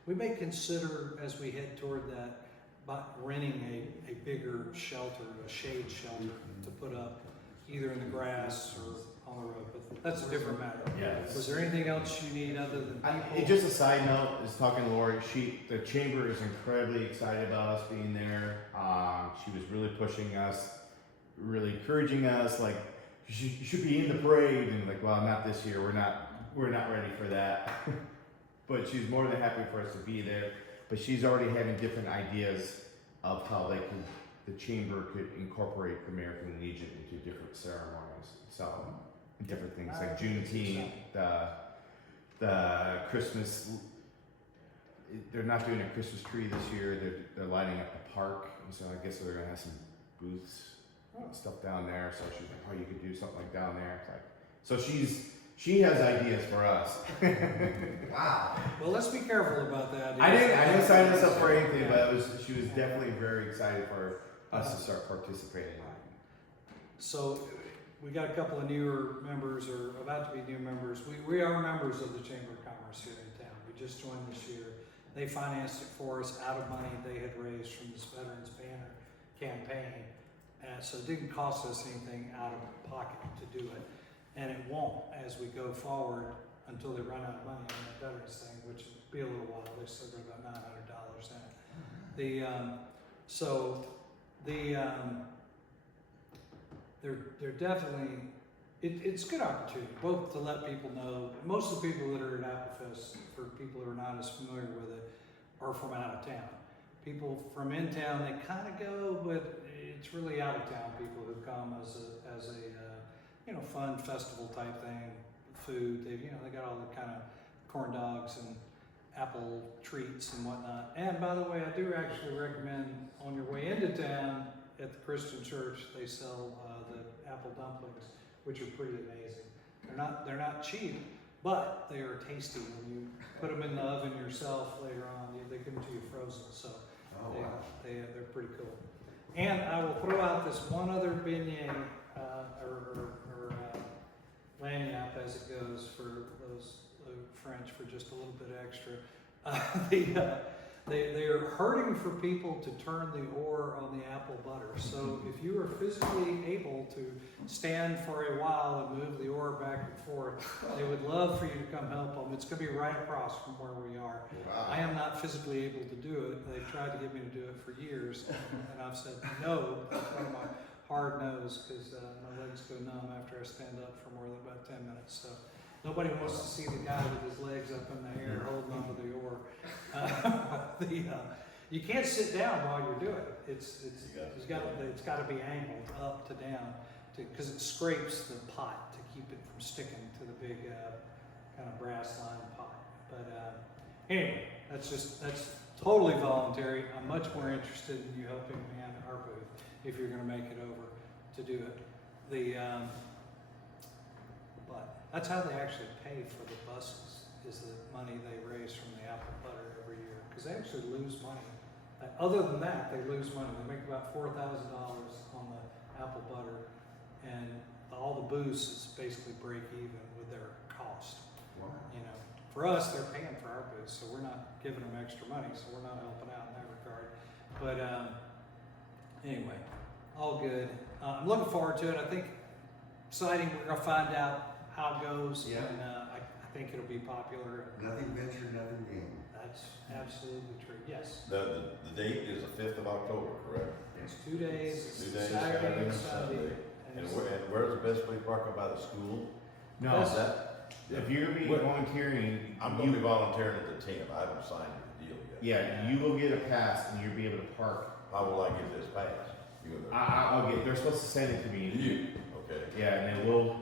we may consider as we head toward that, renting a bigger shelter, a shade shelter, to put up either in the grass or on the road. But that's a different matter. Yeah. Was there anything else you need other than people? Just a side note is talking to Lori. The chamber is incredibly excited about us being there. She was really pushing us, really encouraging us. Like, you should be in the parade, and like, well, not this year. We're not ready for that. But she's more than happy for us to be there. But she's already having different ideas of how the chamber could incorporate the American Legion into different ceremonies. So different things like Juneteenth, the Christmas. They're not doing a Christmas tree this year. They're lighting up the park, and so I guess they're gonna have some booths and stuff down there. So she's like, "Oh, you could do something like down there." It's like, so she has ideas for us. Wow. Well, let's be careful about that. I didn't sign this up for anything, but she was definitely very excited for us to start participating. So we got a couple of newer members, or about to be new members. We are members of the Chamber of Commerce here in town. We just joined this year. They financed it for us out of money they had raised from this Veterans Banner campaign. So it didn't cost us anything out of pocket to do it. And it won't as we go forward until they run out of money on that veterans thing, which will be a little while. They still got about $900 in it. So they're definitely, it's a good opportunity, both to let people know, most of the people that are at Apple Fest, for people who are not as familiar with it, are from out of town. People from in town, they kind of go, but it's really out of town people who come as a fun festival type thing, food. They got all the kind of corn dogs and apple treats and whatnot. And by the way, I do actually recommend on your way into town at the Christian church, they sell the apple dumplings, which are pretty amazing. They're not cheap, but they are tasty when you put them in the oven yourself later on. They give them to you frozen, so they're pretty cool. And I will throw out this one other beignet or lagniappe as it goes for those French for just a little bit extra. They are hurting for people to turn the oar on the apple butter. So if you are physically able to stand for a while and move the oar back and forth, they would love for you to come help them. It's going to be right across from where we are. Wow. I am not physically able to do it. They've tried to get me to do it for years, and I've said no. That's one of my hard no's because my legs go numb after I stand up for more than about 10 minutes. So nobody wants to see the guy with his legs up in the air holding onto the oar. You can't sit down while you're doing it. It's got to be angled up to down because it scrapes the pot to keep it from sticking to the big kind of brass lined pot. But anyway, that's totally voluntary. I'm much more interested in you helping me at our booth if you're going to make it over to do it. But that's how they actually pay for the buses, is the money they raise from the apple butter every year, because they actually lose money. Other than that, they lose money. They make about $4,000 on the apple butter, and all the booths is basically break even with their cost. Wow. For us, they're paying for our booths, so we're not giving them extra money, so we're not helping out in that regard. But anyway, all good. I'm looking forward to it. I think exciting. We're gonna find out how it goes, Yeah. and I think it'll be popular. Nothing ventured, nothing gained. That's absolutely true. Yes, The date is the 5th of October, correct? it's 2 days. It's 2 days, Saturday and Sunday. Sunday. And where's the best place to park up by the school? No, Is that? if you're gonna be What- volunteering, I'm gonna be volunteering at the tent. I haven't signed the deal yet. yeah, you will get a pass and you'll be able to park. How will I get this pass? You gonna? I'll get. They're supposed to send it to me. You, okay. Yeah, and then we'll.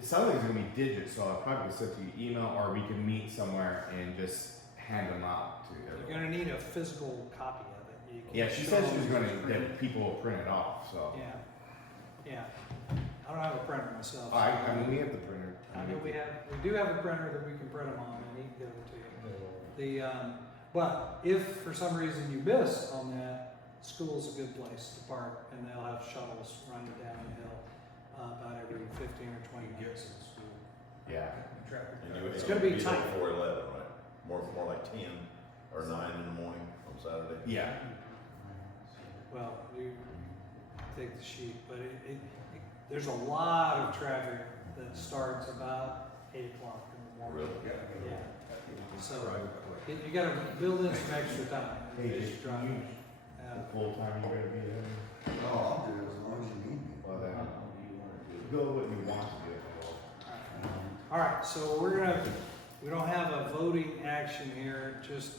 Some of it's gonna be digits, so I'll probably send to you email, or we can meet somewhere and just hand them out to You're everyone. gonna need a physical copy of it. You can't Yeah, she show said she them was gonna just print that people will print it off. So Yeah. I don't have a printer myself. I mean, we have the printer. I know we do have a printer that we can print them on, and he can give them to you. But if for some reason you miss on that, school's a good place to park, and they'll have shuttles running down the hill about every 15 or 20 minutes. Yeah. It's gonna be tight. Before 11, right? More like 10 or 9 in the morning on Saturday. Yeah. Well, you take the sheet, but there's a lot of traffic that starts about 8 o'clock in the morning. Really? Yeah. So you got to build in some extra time. Hey, Just drive. Full time you're gonna be there. Oh, I'll do it as long as you need me. Well then, go what you want to do. All right, so we don't have a voting action here, just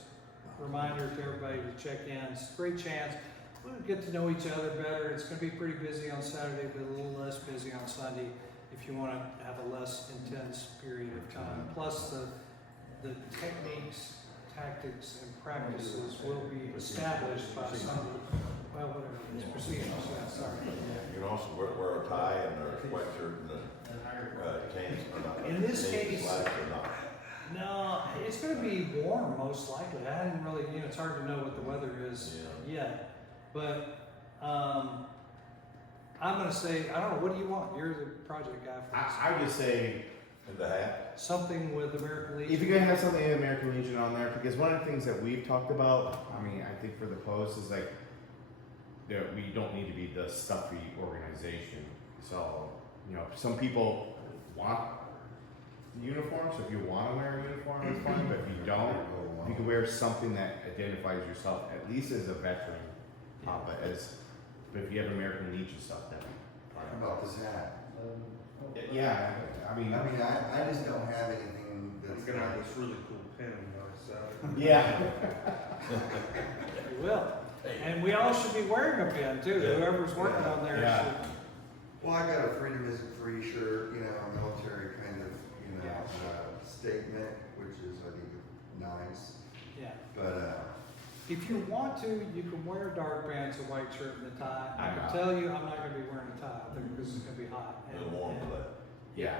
a reminder to everybody to check in. It's a great chance. We'll get to know each other better. It's gonna be pretty busy on Saturday, but a little less busy on Sunday if you wanna have a less intense period of time. Plus the techniques, tactics, and practices will be established by Sunday. Well, whatever it is, procedures, yeah, sorry. You can also wear a tie and a sweatshirt and a tan or not. In this navy case- slacks or not. No, it's going to be warm most likely. I hadn't really, it's hard to know what the weather is yet. But I'm going to say, I don't know, what do you want? You're the project guy for this. I just say, And the hat. Something with American Legion. if you're gonna have something in American Legion on there, because one of the things that we've talked about, I mean, I think for the post is like, we don't need to be the stuffy organization. So, some people want uniforms, so if you wanna wear a uniform, it's fine, but if you don't, you can wear something that identifies yourself, at least as a veteran, But if you have American Legion stuff, that'd be How fine. about this hat? Yeah, I mean, I just don't have anything I'm that's gonna have like, this really cool pin on the other side. yeah. You will. And we all should be wearing a pin too. Yeah. Whoever's working on there Yeah. should. well, I got a freedom isn't free shirt, you know, military kind of, you know, Yeah. statement, which is, I think, nice. Yeah. But, If you want to, you can wear dark pants, a white shirt, and a tie. I can Yeah. tell you, I'm not gonna be wearing a tie out there because it's gonna be hot. A little warm for that. Yeah.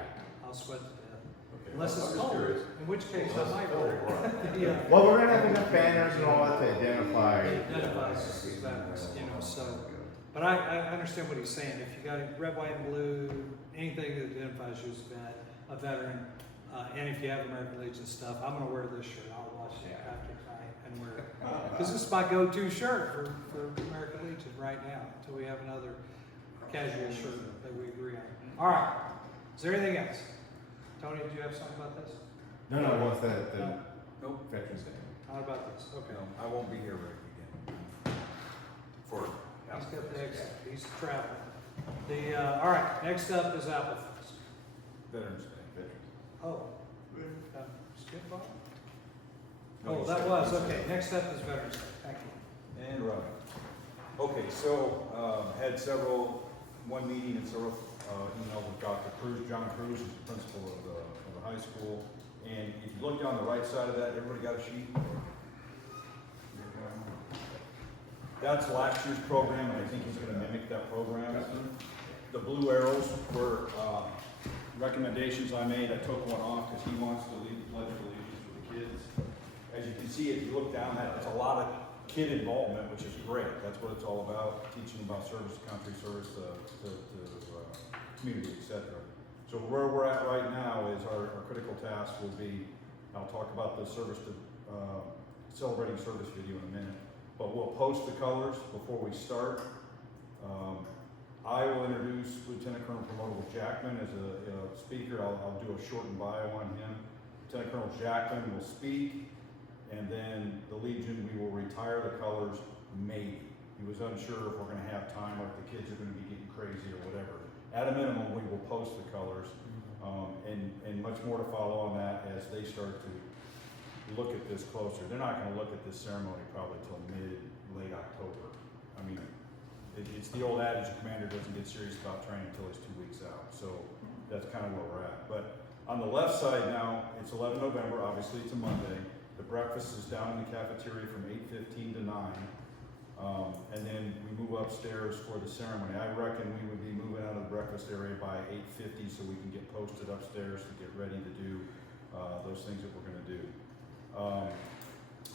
I'll sweat to death. Okay. Unless I'm it's just cold, curious. in which case Unless I might it's cold, wear it. right. Yeah. Well, we're gonna have enough banners and all that to identify. It identifies us as veterans, you know, so. But I understand what he's saying. If you got red, white, and blue, anything that identifies you as a veteran, and if you have American Legion stuff, I'm gonna wear this shirt. I'll watch it after tonight and wear it. Because this is my go-to shirt for American Legion right now, until we have another casual shirt that we agree on. All right. Is there anything else? Tony, did you have something about this? No, what's the Nope. Veterans Day? How about this? Okay. No, I won't be here Rick again. For. He's got the exit. He's traveling. All right, next up is Apple Fest. Veterans Day. Veterans. Oh, skip on? No, Oh, you that said- was, you said- okay, next up is Veterans Day, thank you. And Robin. Okay, so, had one meeting and several, emails with Dr. Cruz. John Cruz is the principal of the high school. And if you look down the right side of that, everybody got a sheet? That's last year's program, and I think he's gonna mimic that program. The blue arrows were, recommendations I made. I took one off because he wants to lead the pledge of allegiance with the kids. As you can see, if you look down that, it's a lot of kid involvement, which is great. That's what it's all about, teaching about service to country, service to community, et cetera. So where we're at right now is our critical task will be, I'll talk about the service to, celebrating service video in a minute, but we'll post the colors before we start. I will introduce Lieutenant Colonel Promotable Jackman as a speaker. I'll do a shortened bio on him. Lieutenant Colonel Jackman will speak, and then the Legion, we will retire the colors, maybe. He was unsure if we're gonna have time, or if the kids are gonna be getting crazy or whatever. At a minimum, we will post the colors, and much more to follow on that as they start to look at this closer. They're not gonna look at this ceremony probably till late October. I mean, it's the old adage, a commander doesn't get serious about training until he's 2 weeks out. So that's kind of where we're at. But on the left side now, it's 11 November, obviously it's a Monday. The breakfast is down in the cafeteria from 8:15 to 9. And then we move upstairs for the ceremony. I reckon we would be moving out of the breakfast area by 8:50 so we can get posted upstairs to get ready to do those things that we're gonna do.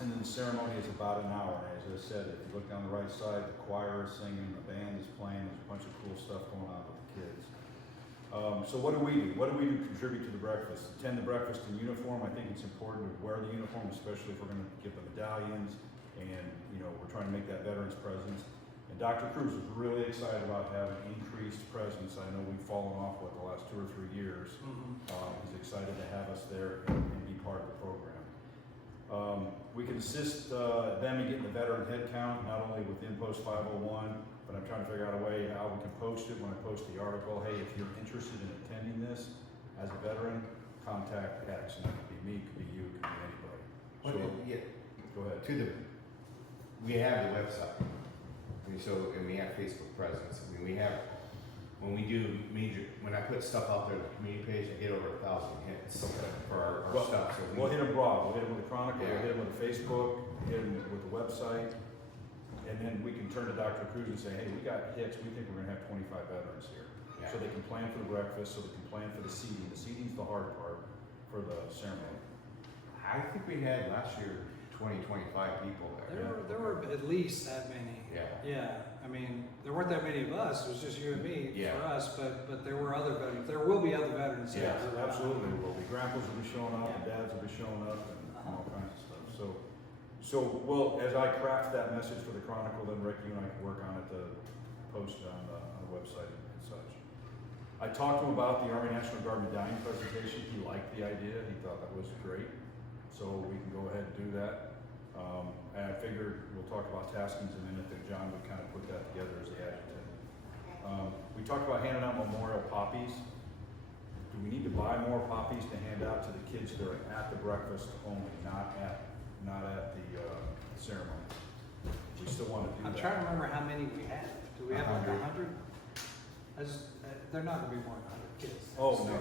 And then the ceremony is about an hour. As I said, if you look down the right side, the choir is singing, the band is playing, there's a bunch of cool stuff going on with the kids. So what do we do? What do we do to contribute to the breakfast? Attend the breakfast in uniform. I think it's important to wear the uniform, especially if we're gonna give the medallions, and, you know, we're trying to make that veterans presence. And Dr. Cruz is really excited about having increased presence. I know we've fallen off, the last 2 or 3 years. He's excited to have us there and be part of the program. We can assist them in getting the veteran head count, not only within Post 501, but I'm trying to figure out a way how we can post it when I post the article. Hey, if you're interested in attending this as a veteran, contact X. And that could be me, it could be you, it could be anybody. What, So, yeah, go ahead. we have the website. And we have Facebook presence. I mean, when I put stuff out there on the community page, I get over 1,000 hits for our Well, stuff. So We'll hit them broad. We'll hit them with the Chronicle, Yeah. we'll hit them with the Facebook, hit them with the website. And then we can turn to Dr. Cruz and say, hey, we got hits, we think we're gonna have 25 veterans here. Yeah. So they can plan for the breakfast, so they can plan for the seating. The seating's the hard part for the ceremony. I think we had last year 25 people there. There were at least that many. Yeah. Yeah, I mean, there weren't that many of us, it was just you and me Yeah. for us, but there were other veterans, there will be other veterans. Yeah, there. absolutely, there will be. Grandpas will be showing up, and dads will be showing up, and all kinds of stuff. So, well, as I craft that message for the Chronicle, then Rick, you and I can work on it to post it on the website and such. I talked to him about the Army National Guard medallion presentation. He liked the idea. He thought that was great. So we can go ahead and do that. And I figured we'll talk about taskings in a minute, that John would kind of put that together as the adjutant. We talked about handing out memorial poppies. Do we need to buy more poppies to hand out to the kids that are at the breakfast only, not at the ceremony? We still want to do I'm that. trying to remember how many we have. Do we have like 100. 100? They're not gonna be more than 100 kids. Oh, no.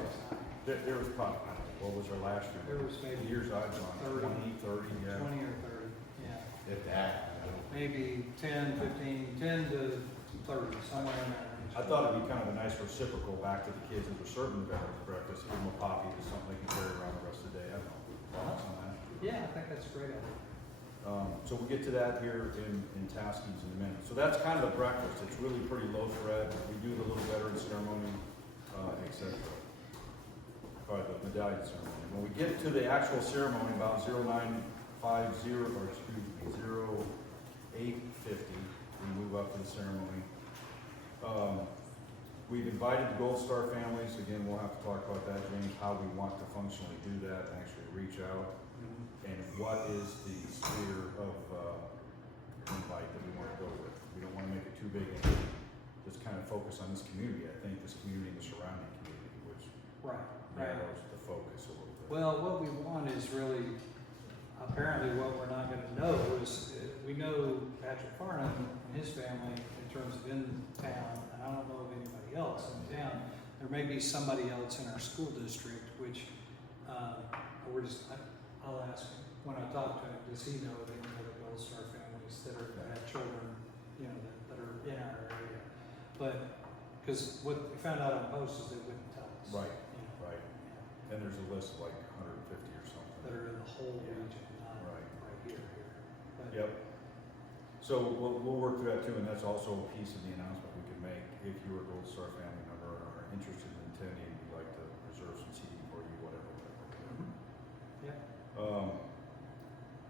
There was probably, what was our last year? There was The maybe years I've gone, 30. 20, 30, yeah. 20 or 30, yeah. If that. Maybe 10, 15, 10 to 30, somewhere in that range. I thought it'd be kind of a nice reciprocal back to the kids that were serving the veterans breakfast, give them a poppy to something they can carry around the rest of the day. I don't know. Thoughts on that? Yeah, I think that's a great idea. So we'll get to that here in taskings in a minute. So that's kind of the breakfast. It's really pretty low thread. We do the little veteran ceremony, etc. Or the medallion ceremony. When we get to the actual ceremony, about 0950, or excuse me, 0850, we move up to the ceremony. We've invited the Gold Star families. Again, we'll have to talk about that, James, how we want to functionally do that and actually reach out. And what is the sphere of invite that we want to go with? We don't want to make it too big and just kind of focus on this community. I think this community and the surrounding community, which Right. narrows the focus a little bit. Well, what we want is really, apparently what we're not gonna know is, we know Patrick Farnham and his family in terms of in town, and I don't know of anybody else in town. There may be somebody else in our school district, which, I'll ask him, when I talk to him, does he know of any other Gold Star families that have children, you know, that are in our area? But, because what we found out on post is they wouldn't tell us. Right, You know, right. And there's a list of like 150 or something. that are in the whole Yeah. region, not Right. right here. But- Yep. So we'll work through that too, and that's also a piece of the announcement we could make. If you're a Gold Star family member and are interested in attending, we'd like to reserve some seating for you, whatever. Yep.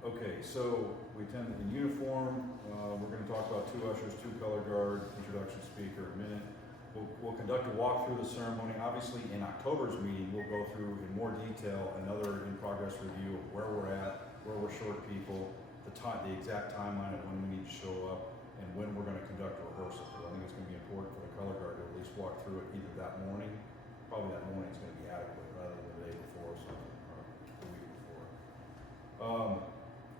Okay, so we attend in uniform. We're gonna talk about 2 ushers, 2 color guard, introduction speaker in a minute. We'll conduct a walk through the ceremony. Obviously, in October's meeting, we'll go through in more detail another in-progress review of where we're at, where we're short people, the exact timeline of when we need to show up, and when we're gonna conduct a rehearsal. I think it's gonna be important for the color guard to at least walk through it either that morning, probably that morning is gonna be adequate, rather than the day before or something, or the week before.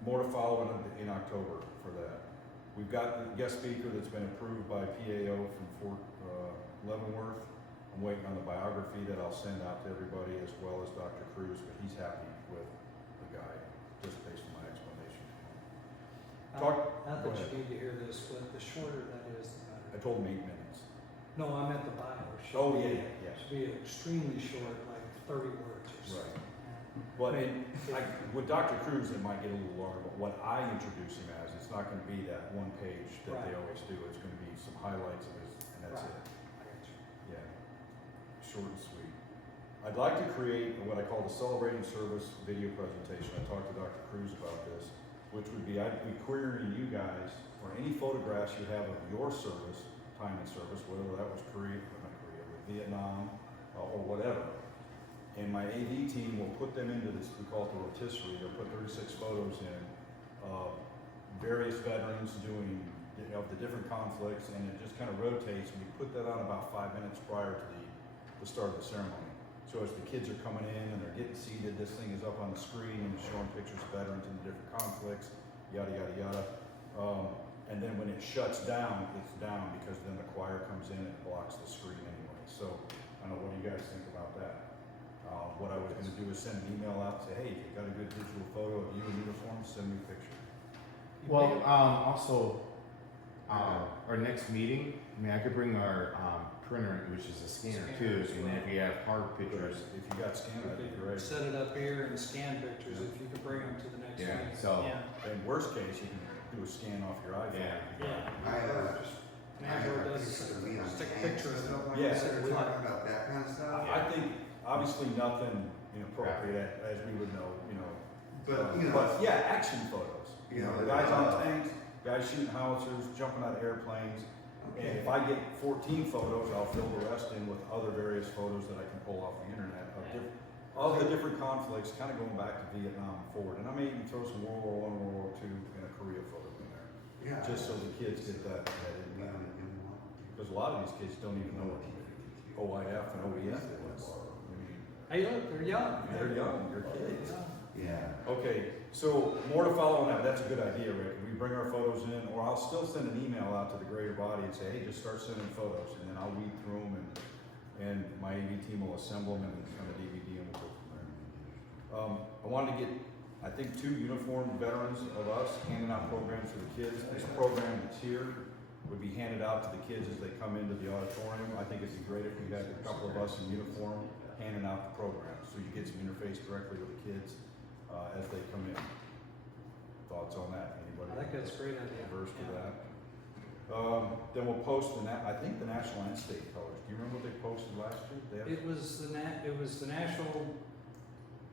More to follow in October for that. We've got the guest speaker that's been approved by PAO from Fort Leavenworth. I'm waiting on the biography that I'll send out to everybody, as well as Dr. Cruz, but he's happy with the guy, just based on my explanation. Not Go that ahead. you need to hear this, but the shorter that is, the I better. told him 8 minutes. No, I meant the bio. Oh, yeah, yeah. Should be extremely short, like 30 words or something. Right. But with Dr. Cruz, it might get a little longer, but what I introduce him as, it's not gonna be that one page that they Right. always do. It's gonna be some highlights of his, and that's Right. it. I got you. Yeah, short and sweet. I'd like to create what I call the celebrating service video presentation. I talked to Dr. Cruz about this, which would be, I'd be querying you guys for any photographs you have of your service, time in service, whether that was Vietnam, or whatever. And my AV team will put them into this, we call it the rotisserie. They'll put 36 photos in of various veterans doing, of the different conflicts, and it just kind of rotates, and we put that on about 5 minutes prior to the start of the ceremony. So as the kids are coming in and they're getting seated, this thing is up on the screen and showing pictures of veterans in the different conflicts, yada, yada, yada. And then when it shuts down, it's down because then the choir comes in and blocks the screen anyway. So, I don't know, what do you guys think about that? What I was gonna do is send an email out, say, hey, if you've got a good digital photo of you in uniform, send me a picture. Well, also, our next meeting, I mean, I could bring our printer, which is a scanner too, Scanner as and then if we have hard pictures. If you got scanned, that'd be great. Set it up here and scan pictures if you could bring them to the next Yeah, meeting. so- Yeah. In worst case, you can do a scan off your iPhone. Yeah. I Android have a does picture of me on stick a hand picture and of stuff it. like Yeah. that. We're talking about that kind of stuff. I think, obviously, nothing inappropriate, as we would know, But, you know, But yeah, action photos. You know, Guys on tanks, guys shooting howitzers, jumping out of airplanes. And if I get 14 photos, I'll fill the rest in with other various photos that I can pull off the internet of all the different conflicts, kind of going back to Vietnam and forward, and I may even throw some World War I, World War II, and a Korea photo in there, Yeah. just so the kids get that Yeah, in. and one. Because a lot of these kids don't even know what OIF and OEF is. I mean, Hey, look, they're young. they're young, they're kids. Yeah. Okay, so more to follow on that. That's a good idea, Rick. We bring our photos in, or I'll still send an email out to the greater body and say, hey, just start sending photos, and then I'll weed through them, and my AV team will assemble them and kind of DVD, and we'll go from there. I wanted to get, I think, 2 uniformed veterans of us handing out programs for the kids. This program that's here would be handed out to the kids as they come into the auditorium. I think it'd be great if we had a couple of us in uniform handing out the program, so you get some interface directly with the kids as they come in. Thoughts on that? Anybody? I think that's a great idea. Averse to Yeah. that? Then we'll post I think the national and state colors. Do you remember what they posted last year? They had- It was the national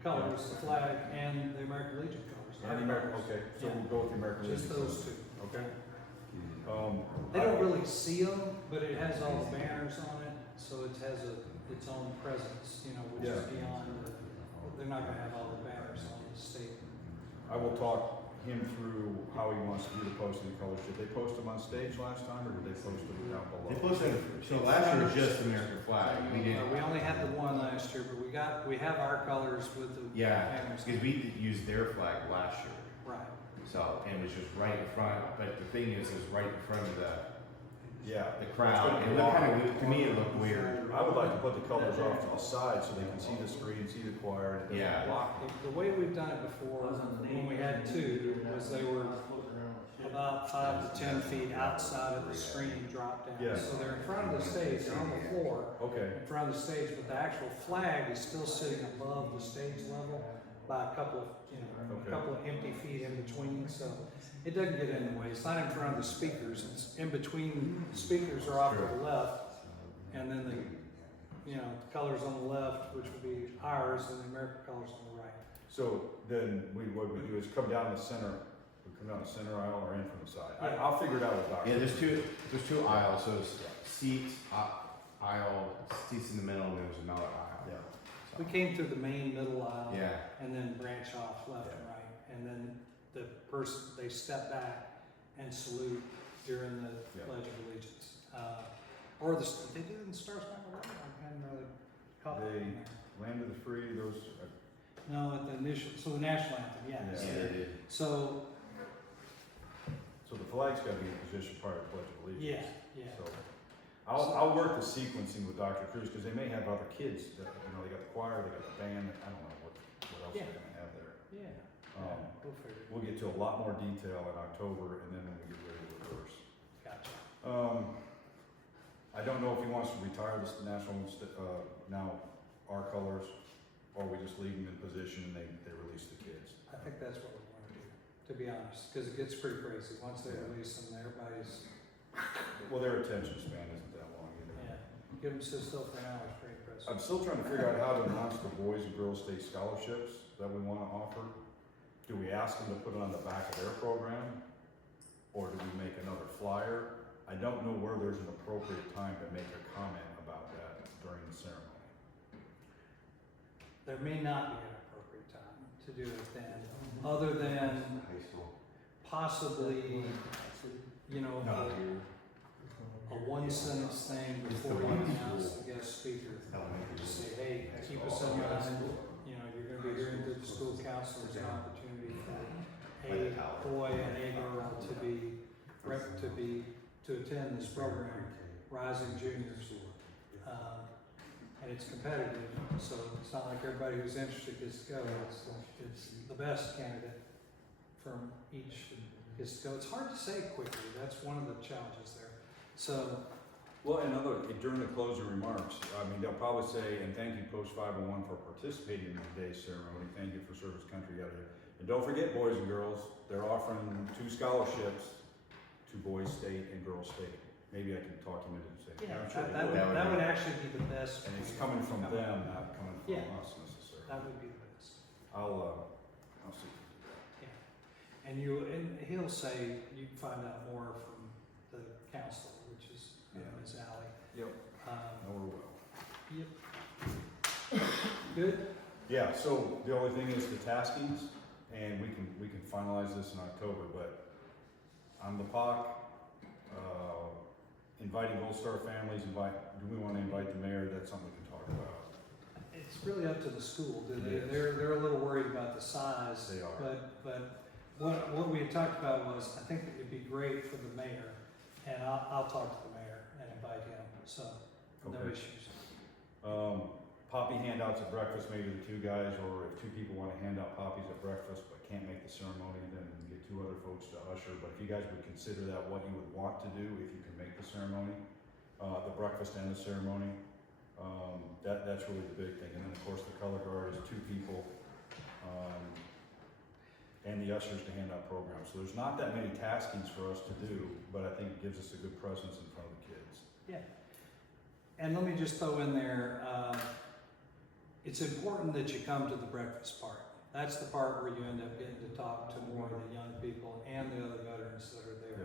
colors, the flag, and the American Legion colors. And the American, okay, so Yeah. we'll go with the American Legion. Just those colors. two. Okay. They don't really see them, but it has all the banners on it, so it has its own presence, you know, which is Yeah. beyond they're not gonna have all the banners on the state. I will talk him through how he wants to do the posting of colors. Did they post them on stage last time, or did they post them down below? They posted, so last year was just the American flag, we didn't, We only had the one last year, but we have our colors with the yeah, banners. because we used their flag last year. Right. So, and it was just right in front, but the thing is, it was right in front of the Yeah. crowd. It looked kind of, to me, it looked weird. I would like to put the colors off to the side so they can see the screen, see the choir, and it Yeah. doesn't block them. The way we've done it before, when we had 2, was they were about 5 to 10 feet outside of the screen drop down. Yeah. So they're in front of the stage, they're on the floor, Okay, in front of the stage, but the actual flag is still sitting above the stage level by a couple of, Okay. a couple of empty feet in between, so it doesn't get in the way. It's not in front of the speakers, it's in between, the speakers are off to the left, and then the colors on the left, which would be ours, and the American colors on the right. so then what we do is come down the center, we come down the center aisle or in from the side. Yeah. I'll figure it out with Dr. Yeah, there's two aisles, so it's seats, aisle, seats in the middle, and there was another aisle. Yeah. We came through the main middle aisle. Yeah, And then branch off left and Yeah. right, and then the person, they step back and salute during the Yeah. Pledge of Allegiance. Or they did it in the Star Spangled Banner, I hadn't really caught that They- in there. Land of the Free, those, No, at the initial, so the national anthem, yes. yeah, they did. So, so the flag's gotta be in position prior to Pledge of Allegiance. yeah, yeah. So, I'll work the sequencing with Dr. Cruz, because they may have other kids that, they got the choir, they got the band, I don't know what else Yeah. they're gonna have there. Yeah, we'll figure it. We'll get to a lot more detail in October, and then when we get ready to reverse. Gotcha. I don't know if he wants to retire this national, now our colors, or we just leave them in position and they release the kids. I think that's what we want to do, to be honest, because it gets pretty crazy. Once they release them, everybody's, Well, their attention span isn't that long either. yeah, give them sit still for an hour, it's pretty impressive. I'm still trying to figure out how to announce the boys and girls state scholarships that we want to offer. Do we ask them to put it on the back of their program? Or do we make another flyer? I don't know where there's an appropriate time to make a comment about that during the ceremony. There may not be an appropriate time to do it then, other than High school. possibly, a one-sentence thing before you announce the guest speaker. Just say, hey, keep us in mind, you're gonna be hearing through the school council, there's an opportunity for a boy and a girl to attend this program, Rising Juniors. And it's competitive, so it's not like everybody who's interested gets to go, it's the best candidate from each gets to go. It's hard to say quickly, that's one of the challenges there. So, Well, during the closing remarks, they'll probably say, and thank you Post 501 for participating in today's ceremony. Thank you for service country out here. And don't forget, boys and girls, they're offering 2 scholarships to boys state and girls state. Maybe I can talk him into saying, yeah, I'm sure they that will. would actually be the best. And it's coming from them, not coming from Yeah. us necessarily. That would be the best. I'll see. Yeah. And he'll say, you can find out more from the council, which is Ms. Alley. Yep. Um, Know her well. Yep. Good? Yeah, so the only thing is the taskings, and we can finalize this in October, but on the POC, inviting Gold Star families, do we wanna invite the mayor? That's something we can talk about. It's really up to the school. It is. They're a little worried about the size. They are. But what we had talked about was, I think it'd be great for the mayor, and I'll talk to the mayor and invite him, so, no Okay. issues. Poppy handouts at breakfast, maybe the two guys, or if two people wanna hand out poppies at breakfast but can't make the ceremony, then we get two other folks to usher. But if you guys would consider that what you would want to do, if you can make the ceremony, the breakfast and the ceremony, that's really the big thing. And then, of course, the color guard is two people, and the ushers to hand out programs. So there's not that many taskings for us to do, but I think it gives us a good presence in front of the kids. Yeah. And let me just throw in there, it's important that you come to the breakfast part. That's the part where you end up getting to talk to more of the young people and the other veterans that are there.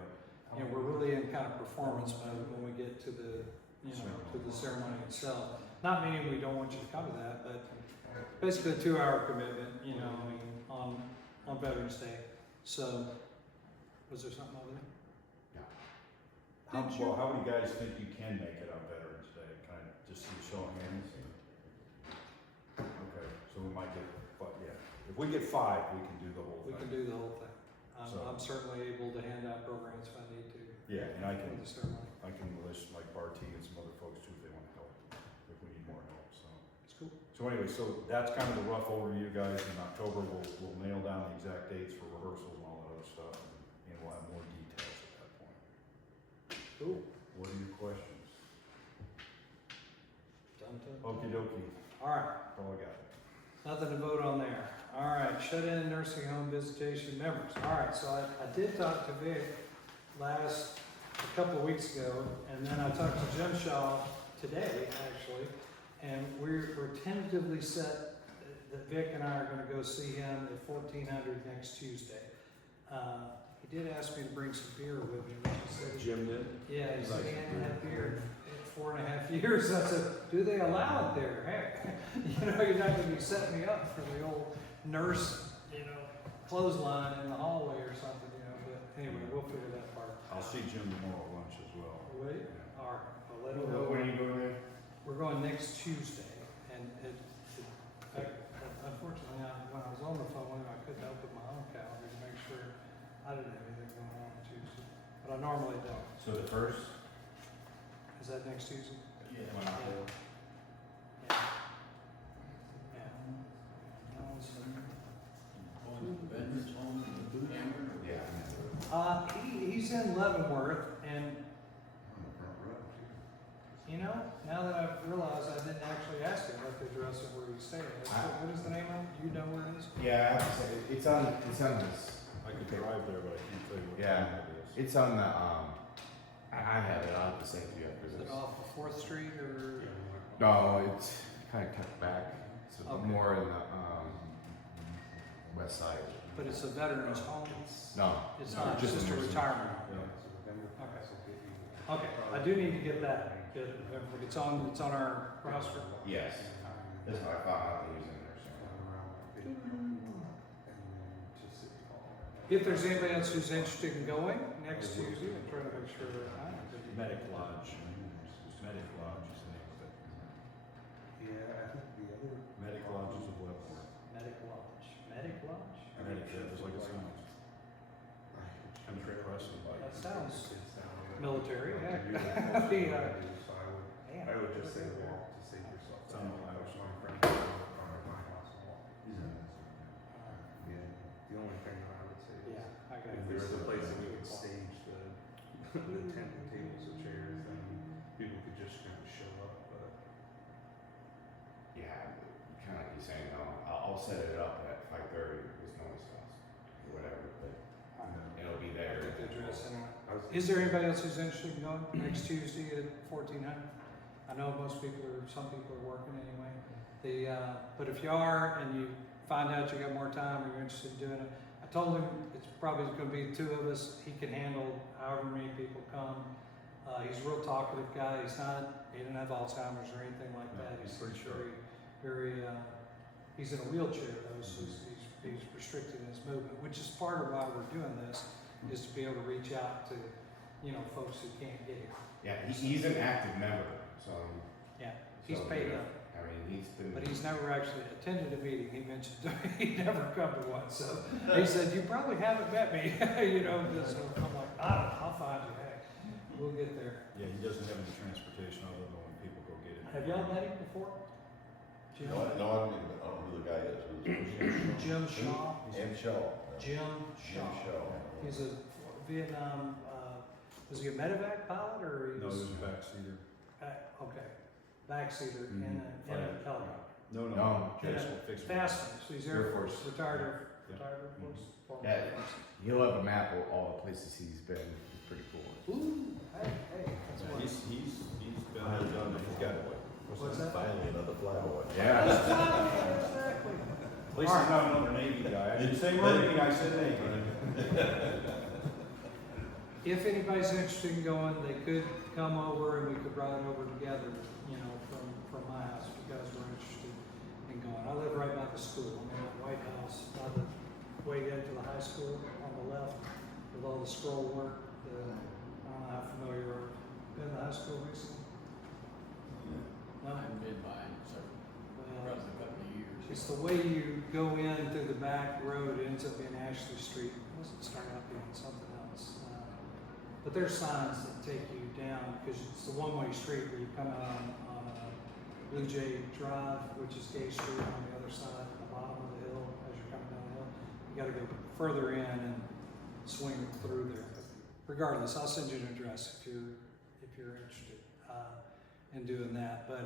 You know, we're really in kind of performance mode when we get to the, to the ceremony itself. Not meaning we don't want you to come to that, but basically a 2-hour commitment, on Veterans Day. So, was there something over there? How many guys think you can make it on Veterans Day? Kind of just see show of hands? Okay, so we might get, but yeah, if we get 5, we can do the whole We thing. can do the whole thing. So- I'm certainly able to hand out programs if I need to. Yeah, and I can, For the ceremony. list like Barty and some other folks too if they want to help, if we need more help, so. It's cool. So anyway, so that's kind of the rough overview, guys. In October, we'll nail down the exact dates for rehearsals and all that other stuff, and we'll have more details at that point. Cool. What are your questions? Done. Okey dokey, All right. that's all I got. Nothing to vote on there. All right, shut-in nursing home visitation members. All right, so I did talk to Vic a couple of weeks ago, and then I talked to Jim Shaw today, actually, and we're tentatively set that Vic and I are gonna go see him at 1400 next Tuesday. He did ask me to bring some beer with me, which he said. Jim did? Yeah, he said he hadn't had beer in 4.5 years. I said, do they allow it there? Heck, you're not gonna be setting me up for the old nurse, clothesline in the hallway or something, but anyway, we'll figure that part out. I'll see Jim tomorrow at lunch as well. Will you? Yeah. All right, I'll let him know. When are you going there? We're going next Tuesday, and unfortunately, when I was on the phone with him, I couldn't open my own calendar to make sure I didn't have anything going on Tuesday, but I normally don't. So the first? Is that next Tuesday? Yeah. When October? Yeah. Yeah. No, it's- Going to the veterans home in the boot hammer. Yeah. He's in Leavenworth, and On the front row, too. now that I've realized I didn't actually ask him what the address of where he's staying. What is the name of it? You know where it is? Yeah, it's on this. I could drive there, but I can't tell you what Yeah. time it is. It's on the, I have it, I'll have to send it to you after Is this. it off of 4th Street or? No, it's kind of tucked back, so Okay. more in the, west side. But it's a veteran's home? No. It's no, not, just a nursing. retirement Yeah. home? Okay, I do need to get that. It's on our roster. Yes. That's what I found out that he was in nursing. If there's anybody else who's interested in going next Tuesday, I'm trying to make sure that I am. Medic Lodge. Medic Lodge is the name of it. Yeah, I think the other. Medic Lodge is a Leavenworth. Medic Lodge. Medic Lodge? Medic, yeah, just like it sounds. Kind of impressive, like. That sounds military, heck. I would Damn. just say walk to save yourself. It's on Ohio Street. Yeah, the only thing that I would say is, Yeah, I got if it. there was a place that we could stage the tent and tables and chairs, then people could just kind of show up, but. Yeah, kind of like you're saying, I'll set it up at 5:30 with noise cost, or whatever, but it'll be I'll there. get the address anyway. I was Is there anybody else who's interested in going next Tuesday at 1400? I know some people are working anyway. But if you are and you find out you got more time or you're interested in doing it, I told him it's probably going to be 2 of us. He can handle however many people come. He's a real talkative guy. He didn't have Alzheimer's or anything like No, that. he's He's pretty sharp. very, very He's in a wheelchair though, so he's restricted in his movement, which is part of why we're doing this, is to be able to reach out to, folks who can't get here. Yeah, he's an active member, so. Yeah, he's so, paid yeah, up, I mean, he's been. but he's never actually attended a meeting. He mentioned to me he'd never come to one, so he said, "You probably haven't met me," So I'm like, I'll find you. Hey, we'll get there. Yeah, he doesn't have any transportation other than when people go get it. Have y'all met him before? Jim? No, I don't know who the guy is. Jim Shaw. And Shaw. Jim Jim Shaw. Shaw. He's a Vietnam. Was he a medevac pilot or he No, was? there's a backseater. Okay, backseater Mhm. in a helicopter. No, No. Fixed. Fast, so he's Air Air Force, Force. retired Yeah. Air Force. former Yeah. Air Force. He'll have a map of all the places he's been. It's pretty cool. Ooh, hey, that's Yeah, what. he's been done. He's got What's that? Finally, another flyboy. Yeah. Exactly. At least he's not another Navy guy. I didn't say Marine, I said Navy. If anybody's interested in going, they could come over and we could ride over together, from my house, if you guys were interested in going. I live right by the school, I'm in the White House, by the way you get to the high school on the left, with all the scroll work, I don't know how familiar you are. Been to the high school recently? I haven't been by in several, Well, probably a couple of years. it's the way you go in through the back road, it ends up being Ashley Street. It doesn't start out being something else. But there's signs that take you down, because it's the one-way street where you come out on Blue Jay Drive, which is Gay Street on the other side, at the bottom of the hill, as you're coming down the hill. You gotta go further in and swing through there. But regardless, I'll send you an address if you're interested in doing that. But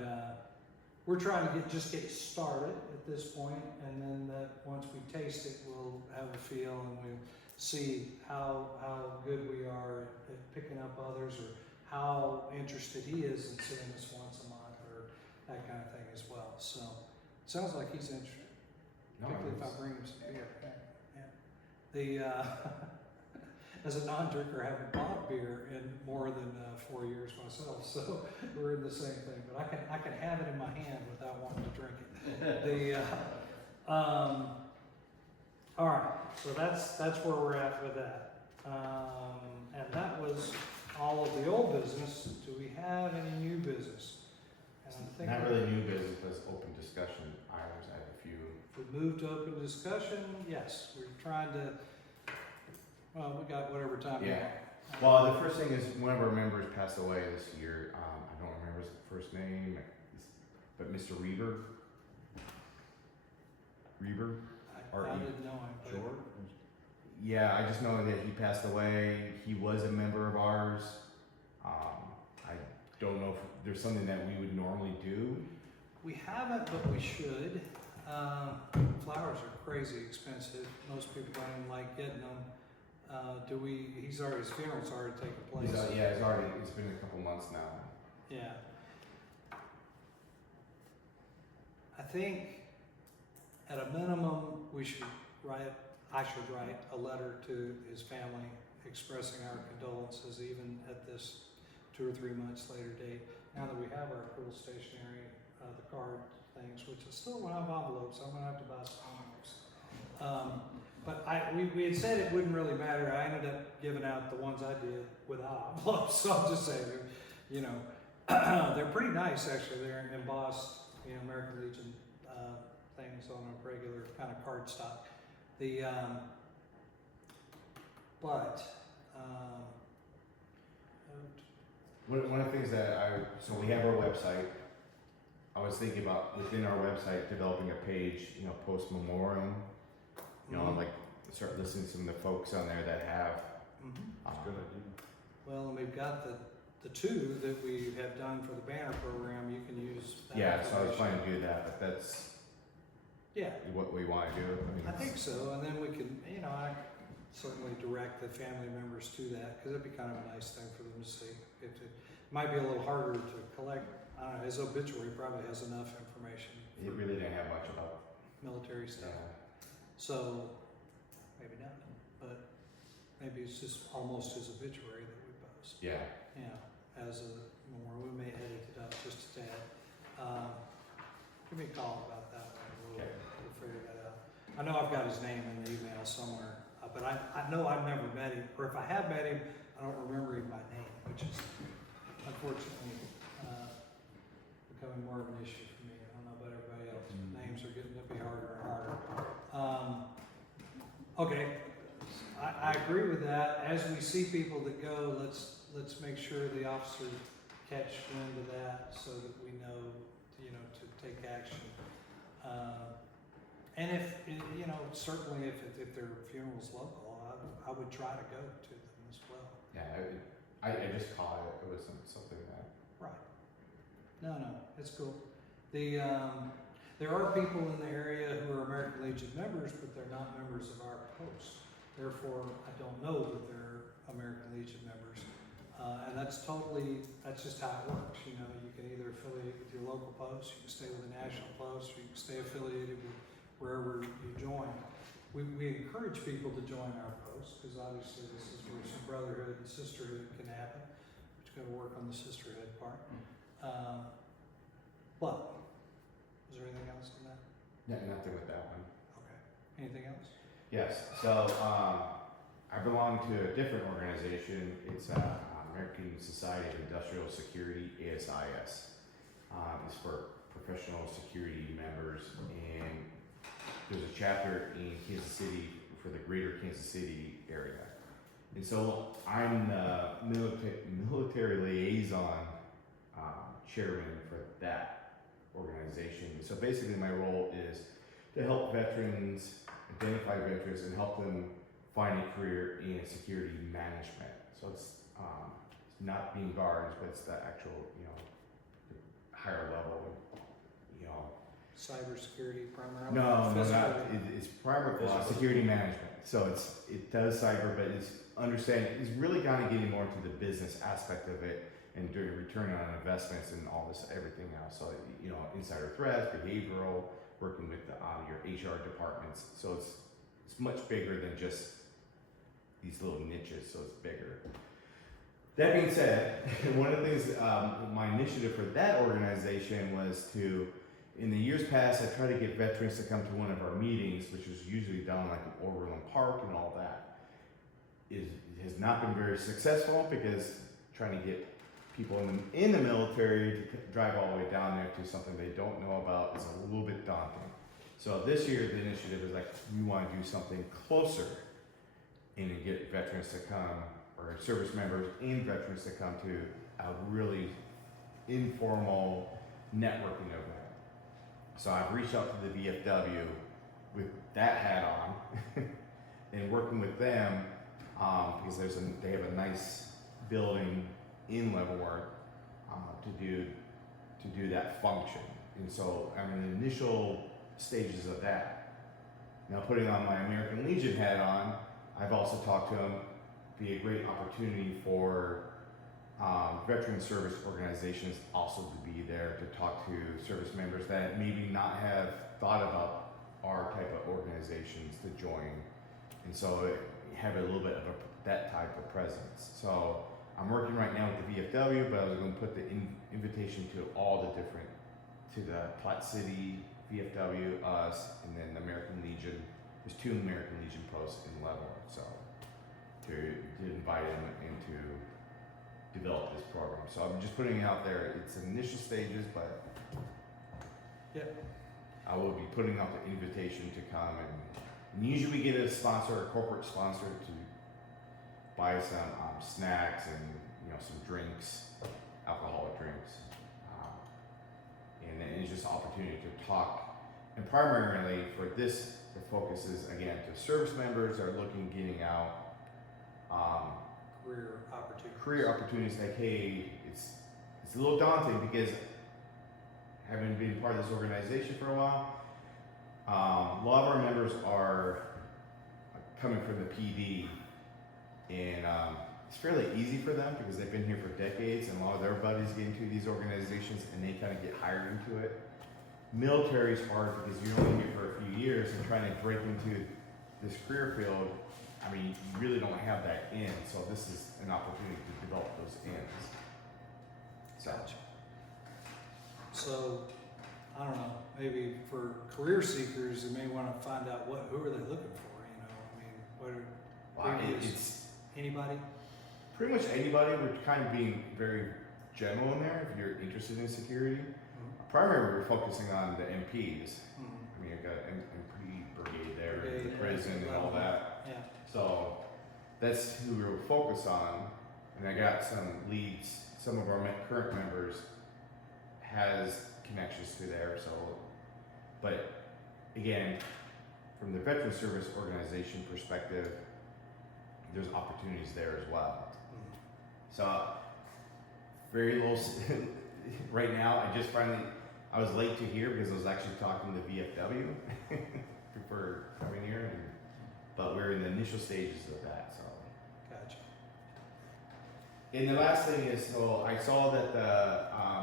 we're trying to just get started at this point, and then once we taste it, we'll have a feel and we'll see how good we are at picking up others, or how interested he is in seeing us once a month, or that kind of thing as well. So it sounds like he's interested, particularly if I bring him some beer. Yeah. As a non-drinker, I haven't bought beer in more than 4 years myself, so we're in the same thing. But I can have it in my hand without wanting to drink it. All right, so that's where we're at with that. And that was all of the old business. Do we have any new business? And I'm thinking Not really new business, but it's open discussion items. I have a few. if we move to open discussion, yes, we're trying to. Well, we got whatever time. we Yeah. have. Well, the first thing is one of our members passed away this year. I don't remember his first name, but Mr. Reber. I didn't know him. but- George? Yeah, I just know that he passed away. He was a member of ours. I don't know if there's something that we would normally do. We haven't, but we should. Flowers are crazy expensive. Most people don't even like getting them. His funeral's already taken place. It's been a couple months now. Yeah. I think at a minimum, I should write a letter to his family expressing our condolences, even at this 2 or 3 months later date. Now that we have our cool stationery, the card things, which I still don't have envelopes, I'm gonna have to buy some envelopes. But we had said it wouldn't really matter. I ended up giving out the ones I did without envelopes, so I'll just say, they're pretty nice actually. They're embossed, American Legion things on a regular kind of card stock. One of the things that so we have our website. I was thinking about within our website developing a page, post memoriam. Like start listening to some of the folks on there that have. That's a good idea. Well, and we've got the 2 that we have done for the banner program. You can use that. Yeah, so I was information. planning to do that, but that's Yeah, what we want to do. I think so. And then we can, I certainly direct the family members to that, because it'd be kind of a nice thing for them to see. It might be a little harder to collect. I don't know, his obituary probably has enough information. It really didn't have much about. Military stuff. So, maybe not, but maybe it's just almost his obituary that we post. Yeah. As a memorial. We may edit it up just a tad. Give me a call about that one. Okay. We'll I know I've got his name in the email somewhere, but I know I've never met him, or if I have met him, I don't remember him by name, which is unfortunately becoming more of an issue for me. I don't know about everybody else, but names are getting to be harder and harder. Okay, I agree with that. As we see people that go, let's make sure the officers catch wind of that so that we know, to take action. And if, certainly if their funeral's local, I would try to go to them as well. Yeah, I just caught it. It was something that. Right. No, it's cool. There are people in the area who are American Legion members, but they're not members of our post. Therefore, I don't know that they're American Legion members. And that's just how it works. You can either affiliate with your local post, you can stay with a national post, or you can stay affiliated with wherever you join. We encourage people to join our post, because obviously this is where some brotherhood and sisterhood can happen. But you gotta work on the sisterhood part. But, is there anything else on that? Yeah, nothing with that one. Okay. Anything else? Yes. So I belong to a different organization. It's American Society of Industrial Security, ASIS. It's for professional security members, and there's a chapter in Kansas City for the greater Kansas City area. And so I'm the military liaison chairman for that organization. So basically my role is to help veterans, identify veterans, and help them find a career in security management. So it's not being guards, but it's the actual, higher level, Cybersecurity primarily? No, Physical? it's primarily security management. So it does cyber, but it's it's really kind of getting more into the business aspect of it and doing return on investments and all this, everything else. So, insider threats, behavioral, working with your HR departments. So it's much bigger than just these little niches, so it's bigger. That being said, one of the things, my initiative for that organization was to, in the years past, I tried to get veterans to come to one of our meetings, which was usually down like in Overland Park and all that. It has not been very successful, because trying to get people in the military to drive all the way down there to something they don't know about is a little bit daunting. So this year the initiative is like, we want to do something closer and get veterans to come, or service members and veterans to come to a really informal networking event. So I've reached out to the VFW with that hat on and working with them because they have a nice building in Leavenworth to do that function. And so I'm in the initial stages of that. Now, putting on my American Legion hat on, I've also talked to them. Be a great opportunity for veteran service organizations also to be there to talk to service members that maybe not have thought about our type of organizations to join, and so have a little bit of that type of presence. So I'm working right now with the VFW, but I was going to put the invitation to all the different, to the Platte City, VFW, us, and then the American Legion. There's 2 American Legion posts in Leavenworth, so to invite them and to develop this program. So I'm just putting it out there. It's initial stages, but I will be putting out the invitation to come, and usually we get a sponsor, a corporate sponsor, to buy some snacks and some drinks, alcoholic drinks, and then it's just an opportunity to talk. And primarily for this, the focus is again to service members that are getting out. Career opportunities, like, hey, it's a little daunting because having been part of this organization for a while, a lot of our members are coming from the PD, and it's fairly easy for them because they've been here for decades, and a lot of their buddies get into these organizations and they kind of get hired into it. Military is hard because you're only here for a few years, and trying to break into this career field, I mean, you really don't have that in, so this is an opportunity to develop those ends. Gotcha. So, I don't know, maybe for career seekers, they may wanna find out who are they looking for, you know, I mean, what are, Well, previous- it's anybody? pretty much anybody. We're kind of being very general in there if you're interested in security. Primarily, we're focusing on the MPs. Mhm. I mean, I've got an MP brigade there, Brigade, the prison and all that. Yeah, So that's who we were focused on. And I got some leads, some of our current members has connections to there. So, but again, from the Veteran Service Organization perspective, there's opportunities there as well. Mhm. So, very low, right now, I was late to here because I was actually talking to VFW before coming here, but we're in the initial stages of that, so. gotcha. And the last thing is, so I saw that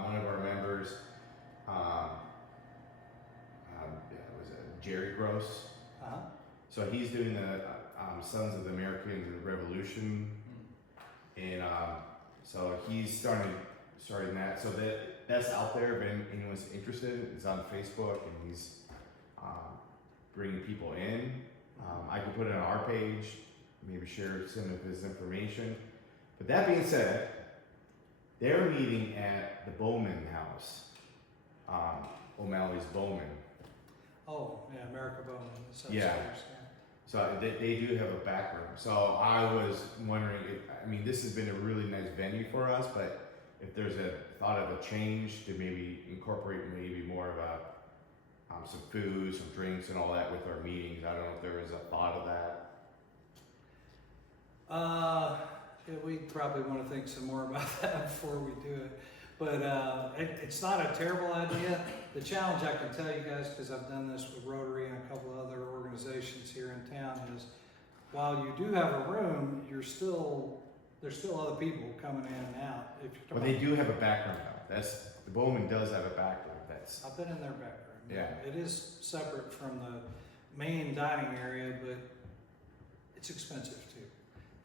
one of our members, was it Jerry Gross? Uh-huh, So he's doing the Sons of the American Revolution, and so he's starting that. So that's out there if anyone's interested. It's on Facebook, and he's bringing people in. I can put it on our page, maybe share some of his information. But that being said, they're meeting at the Bowman House, O'Malley's Bowman. oh, yeah, America Bowman, it's upstairs, Yeah. So they do have a back room. So I was wondering this has been a really nice venue for us, but if there's a thought of a change to maybe incorporate maybe more of a, some food, some drinks and all that with our meetings, I don't know if there was a thought of that. Yeah, we probably wanna think some more about that before we do it. But, it's not a terrible idea. The challenge I can tell you guys, cause I've done this with Rotary and a couple of other organizations here in town, is while you do have a room, there's still other people coming in and out. If you're But they do have a back room though. The Bowman does have a back room. I've been in their back room. Yeah. It is separate from the main dining area, but it's expensive too.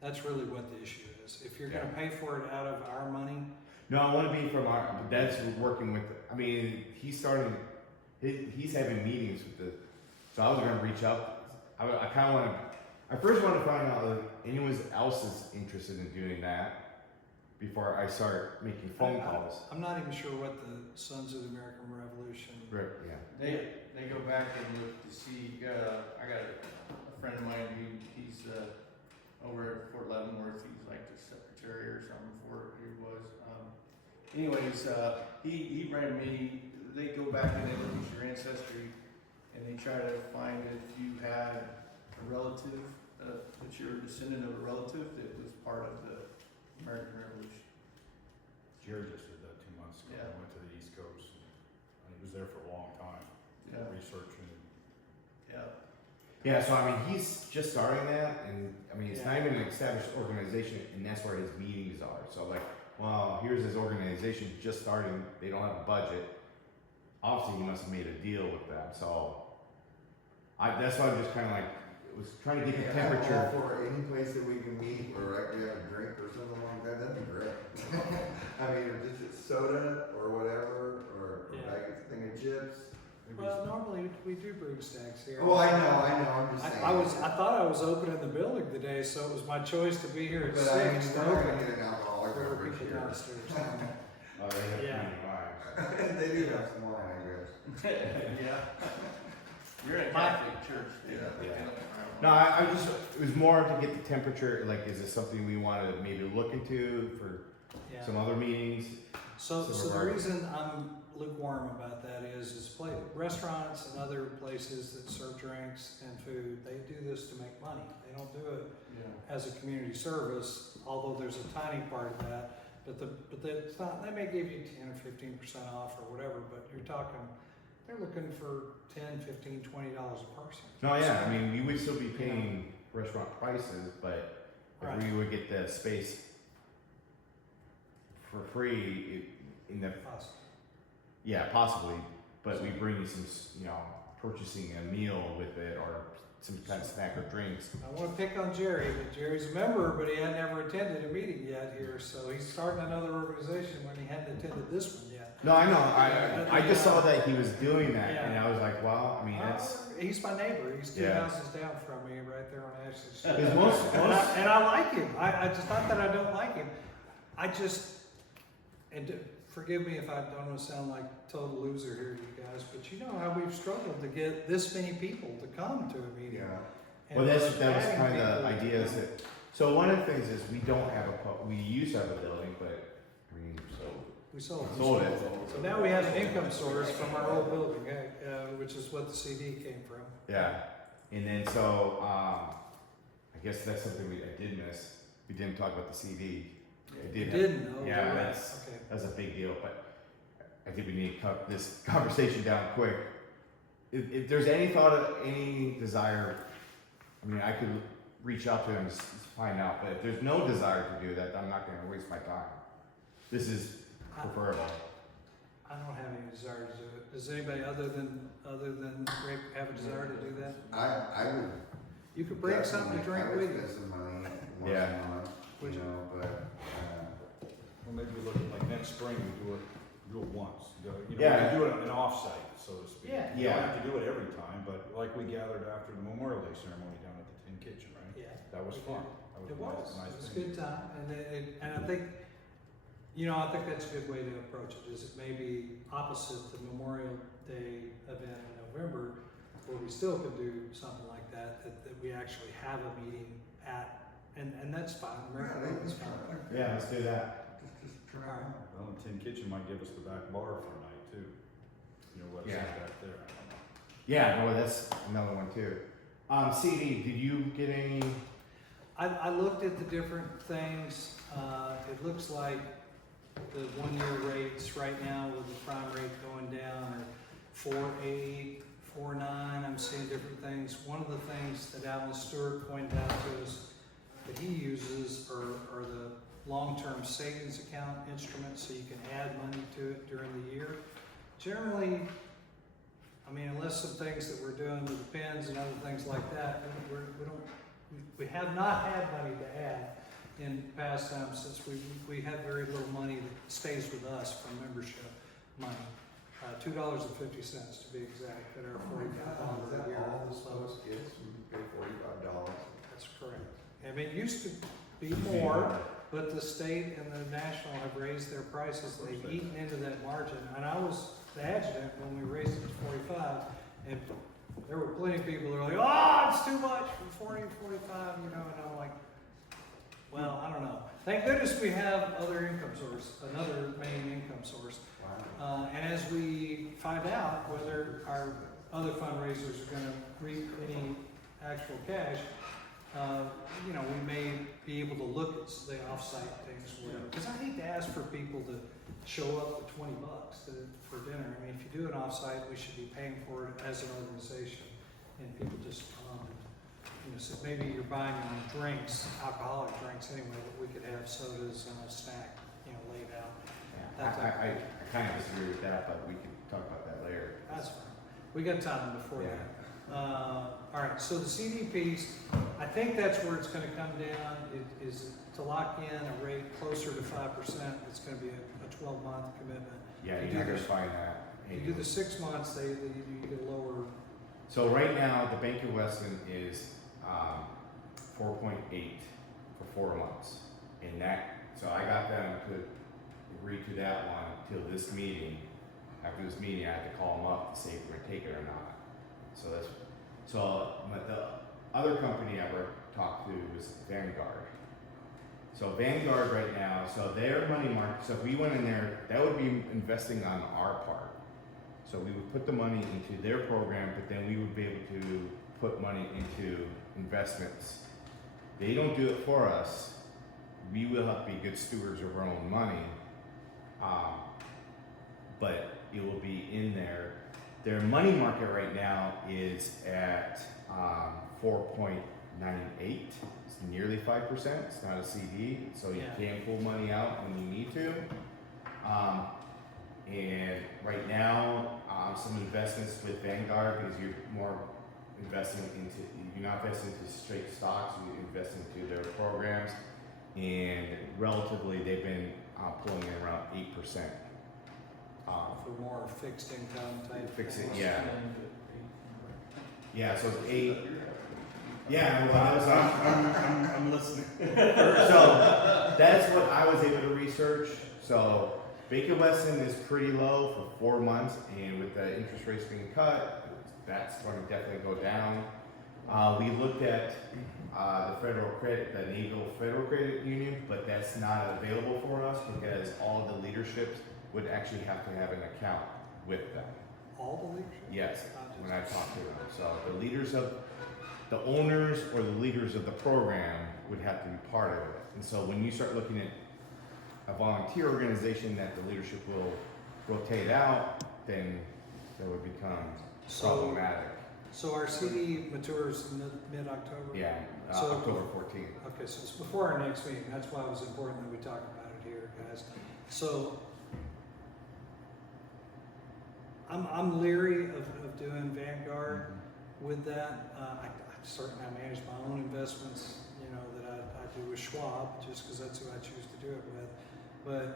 That's really what the issue is. If you're gonna pay for it out of our money, No, I want to be from that's working with, he's starting, he's having meetings with so I was going to reach out. I kind of want to, I first want to find out if anyone else is interested in doing that before I start making phone calls. I'm not even sure what the Sons of the American Revolution. Right, yeah. They go back and look to see, I got a friend of mine he's over at Fort Leavenworth, he's like the secretary or something for he was. Anyways, he ran me, they go back and they look at your ancestry and they try to find if you had a relative, that you're a descendant of a relative that was part of the American Revolution. Jerry just did that 2 months ago. Yeah. I went to the East Coast, and he was there for a long time, Yeah. researching. Yeah. Yeah, so he's just starting that, and it's Yeah. not even an established organization, and that's where his meetings are. So well, here's his organization just starting, they don't have a budget. Obviously, he must have made a deal with them, so that's why I'm just kind of was trying to get the temperature. For any place that we can meet or we have a drink or something like that, that'd be great. If it's soda or whatever, or Yeah. like a thing of chips. Well, normally we do brew stacks here. Oh, I know, I'm just saying. I thought I was opening the building today, so it was my choice to be here at But 6 to we're not open. gonna get an alcoholic There were beverage people here. downstairs. They have Yeah. community lives. They do have some wine, I guess. Yeah. You're in a My- Catholic church, Yeah. No, it was more to get the temperature, is this something we want to maybe look into for Yeah. some other meetings? So Some the of our- reason I'm lukewarm about that is restaurants and other places that serve drinks and food, they do this to make money. They don't do it Yeah. as a community service, although there's a tiny part of that. But it's not, they may give you 10 or 15% off or whatever, but you're talking, they're looking for $10, $15, $20 a person. No, yeah, you would still be paying restaurant prices, but Right. if we would get the space for free in the, Possibly. yeah, possibly, but we bring you some, purchasing a meal with it or some kind of snack or drinks. I wanna pick on Jerry, but Jerry's a member, but he had never attended a meeting yet here, so he's starting another organization when he hadn't attended this one yet. No, I know, I just saw that he was doing that, and I was like, wow, I mean, that's, He's my neighbor, he's 2 Yeah. houses down from me, right there on Ashley Street. because most, And I like him, I just, not that I don't like him, I just, forgive me if I don't wanna sound like total loser here, you guys, but you know how we've struggled to get this many people to come to a meeting. Yeah. And well, that was adding kind of the people- idea is that, so one of the things is we don't have we used to have a building, but, I mean, so, We sold it. sold it. So now we have an income source from our old building, which is what the CD came from. Yeah, and then so, I guess that's something I did miss, we didn't talk about the CD. I You did, didn't know? yeah, okay. that's a big deal, but I think we need to cut this conversation down quick. If there's any thought of, any desire, I mean, I could reach out to him to find out, but if there's no desire to do that, I'm not gonna waste my time. This is preferable. I don't have any desire to do it. Does anybody other than Rick have a desire to do that? I would. You could bring something to drink with I you. would spend some money once Yeah. a month, Would you you? know, but, Well, maybe we look at like next spring, we do it once, we Yeah. can do it an offsite, so to speak. Yeah. You don't Yeah. have to do it every time, but like we gathered after the Memorial Day ceremony down at the Tin Kitchen, right? Yeah. That was we fun. did. That It a was. nice It was a thing. good time, and I think, I think that's a good way to approach it. Is it may be opposite the Memorial Day event in November, where we still could do something like that. That we actually have a meeting at, and that's fine. American Road is fine. Yeah, let's do that. just turn Alright. around. Well, the Tin Kitchen might give us the back bar for a night too. Let us Yeah. have that there. Yeah, no, that's another one too. CD, did you get any? I looked at the different things. It looks like the 1-year rates right now with the prime rate going down are 4.8, 4.9. I'm seeing different things. One of the things that Alan Stewart pointed out to us that he uses are the long-term savings account instruments, so you can add money to it during the year. Generally, I mean, unless some things that we're doing with the pens and other things like that, we have not had money to add in past times since we have very little money that stays with us from membership money. $2.50 to be exact, at our $45 a year. All this level. host gets, we pay $45. That's correct. I mean, it used to be more, but the state and the national have raised their prices, and they've eaten into that margin. And I was the adjutant when we raised it to 45, and there were plenty of people that were like, oh, it's too much from 40 to 45, and I'm like, well, I don't know. Thank goodness we have other income source, another main income source. Wow. And as we find out whether our other fundraisers are gonna reap any actual cash, we may be able to look at the offsite things. Because I hate to ask for people to show up for $20 for dinner. I mean, if you do an offsite, we should be paying for it as an organization, and people just come. So maybe you're buying your own drinks, alcoholic drinks anyway, but we could have sodas and a snack, laid out. That type of I thing. kind of disagree with that, but we can talk about that later. That's fine. We got time before that. All right, so the CD piece, I think that's where it's gonna come down, is to lock in a rate closer to 5%. It's gonna be a 12-month commitment. Yeah, You you're do not gonna this- find that. You do the 6 months, you get a lower. So right now, the Bank of Weston is 4.8 for 4 months. And so I got them to agree to that one till this meeting. After this meeting, I had to call them up to say if we're gonna take it or not. But the other company I talked to was Vanguard. So Vanguard right now, so their money market, so if we went in there, that would be investing on our part. So we would put the money into their program, but then we would be able to put money into investments. They don't do it for us. We will have to be good stewards of our own money. But it will be in there. Their money market right now is at 4.98. It's nearly 5%. It's not a CD, so you Yeah. can pull money out when you need to. And right now, some investments with Vanguard, because you're more investing into, you're not investing into straight stocks, you invest into their programs, and relatively they've been pulling in around 8%. For more fixed income type. Fix it, things. yeah. Yeah, so it's 8. Yeah, well, I was I'm listening. so that's what I was able to research. So Baker Weston is pretty low for 4 months, and with the interest rates being cut, that's going to definitely go down. We looked at the federal credit, the Naval Federal Credit Union, but that's not available for us because all the leaderships would actually have to have an account with them. All the leadership? Yes, when I talked to them. So the leaders of the owners or the leaders of the program would have to be part of it. And so when you start looking at a volunteer organization that the leadership will rotate out, then that would become problematic. So our CD matures mid-October? Yeah, So- October 14th. Okay, so it's before our next meeting, that's why it was important that we talk about it here, guys. So, I'm leery of doing Vanguard with that. I certainly manage my own investments, you know, that I do with Schwab, just because that's who I choose to do it with.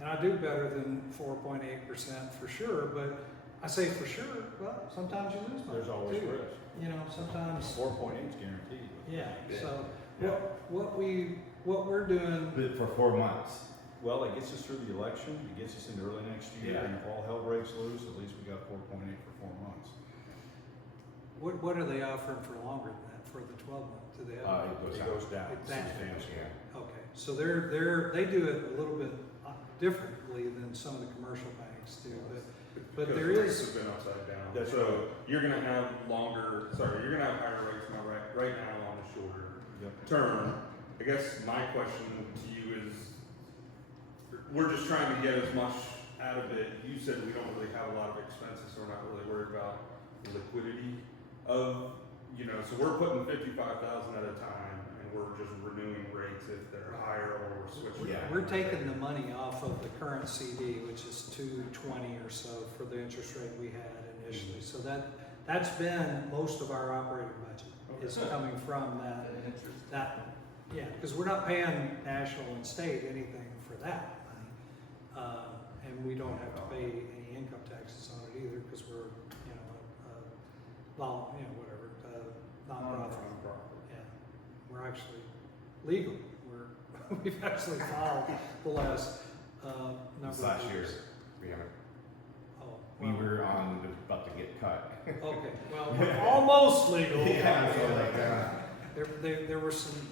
And I do better than 4.8% for sure, but I say for sure, well, sometimes you lose money. There's always too. risk. You know, sometimes. 4.8 is guaranteed. Yeah, so Yeah. what we're doing, But for 4 months. Well, it gets us through the election, it gets us into early next year, Yeah. and if all hell breaks loose, at least we got 4.8 for 4 months. what are they offering for longer than that, for the 12 month? Do they have? It goes down It down. substantially. Yeah. Okay, so they do it a little bit differently than some of the commercial banks do, but Because there rates is, have been upside down. That's So you're gonna have you're gonna have higher rates now, right now on the shorter Yep. term. I guess my question to you is, we're just trying to get as much out of it. You said we don't really have a lot of expenses, so we're not really worried about the liquidity of, you know, so we're putting 55,000 at a time and we're just renewing rates if they're higher or we're switching. Yeah. we're taking the money off of the current CD, which is 220 or so for the interest rate we had initially. So that's been most of our operating budget, is coming from that, yeah, because we're not paying national and state anything for that money. And we don't have to pay any income taxes on it either, because we're, you know, nonprofit. Yeah, we're actually legal. We've actually filed the last number This of last year, years. we haven't. Oh, We well, were about to get cut. okay. Well, we're almost legal. Yeah, so like, There were some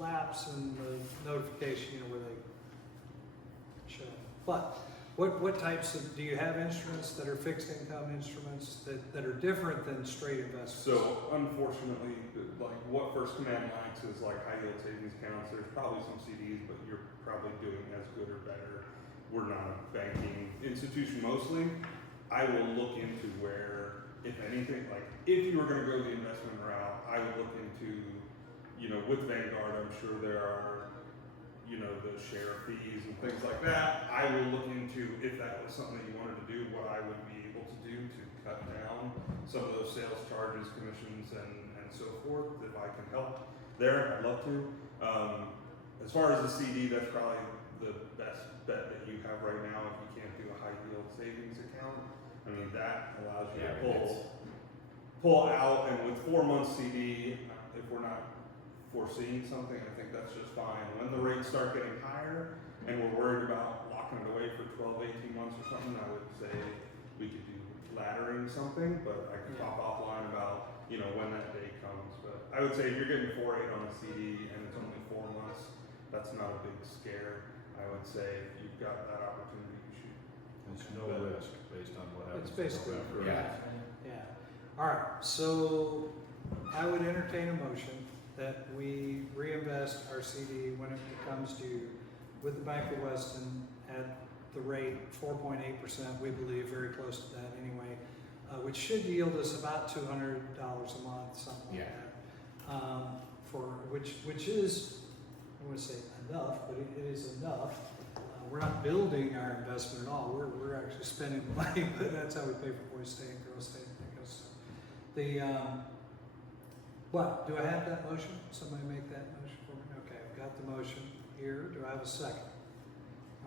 lapse in the notification, you know, where they show. But what types of, do you have instruments that are fixed income instruments that are different than straight investments? So unfortunately, like what First Command likes is like high yield savings accounts. There's probably some CDs, but you're probably doing as good or better. We're not a banking institution mostly. I will look into where, if anything, like if you were going to go the investment route, I would look into, you know, with Vanguard, I'm sure there are, you know, the share fees and things like that. I will look into if that was something that you wanted to do, what I would be able to do to cut down some of those sales charges, commissions, and so forth. If I can help there, I'd love to. As far as the CD, that's probably the best bet that you have right now if you can't do a high yield savings account. I mean, that allows you to pull out, and with 4 months CD, if we're not foreseeing something, I think that's just fine. When the rates start getting higher and we're worried about locking it away for 12, 18 months or something, I would say we could do laddering something, but I can talk offline about, you know, when that day comes. But I would say if you're getting 4.8 on a CD and it's only 4 months, that's not a big scare. I would say if you've got that opportunity, you should. There's no risk based on what happens. It's basically, in November. yeah. All right, so I would entertain a motion that we reinvest our CD when it comes due with the Bank of Weston at the rate 4.8%, we believe, very close to that anyway, which should yield us about $200 a month, something like that. For which is, I want to say enough, but it is enough. We're not building our investment at all. We're actually spending the money, but that's how we pay for boys' stay and girls' stay. But, do I have that motion? Somebody make that motion for me? Okay, I've got the motion here. Do I have a second?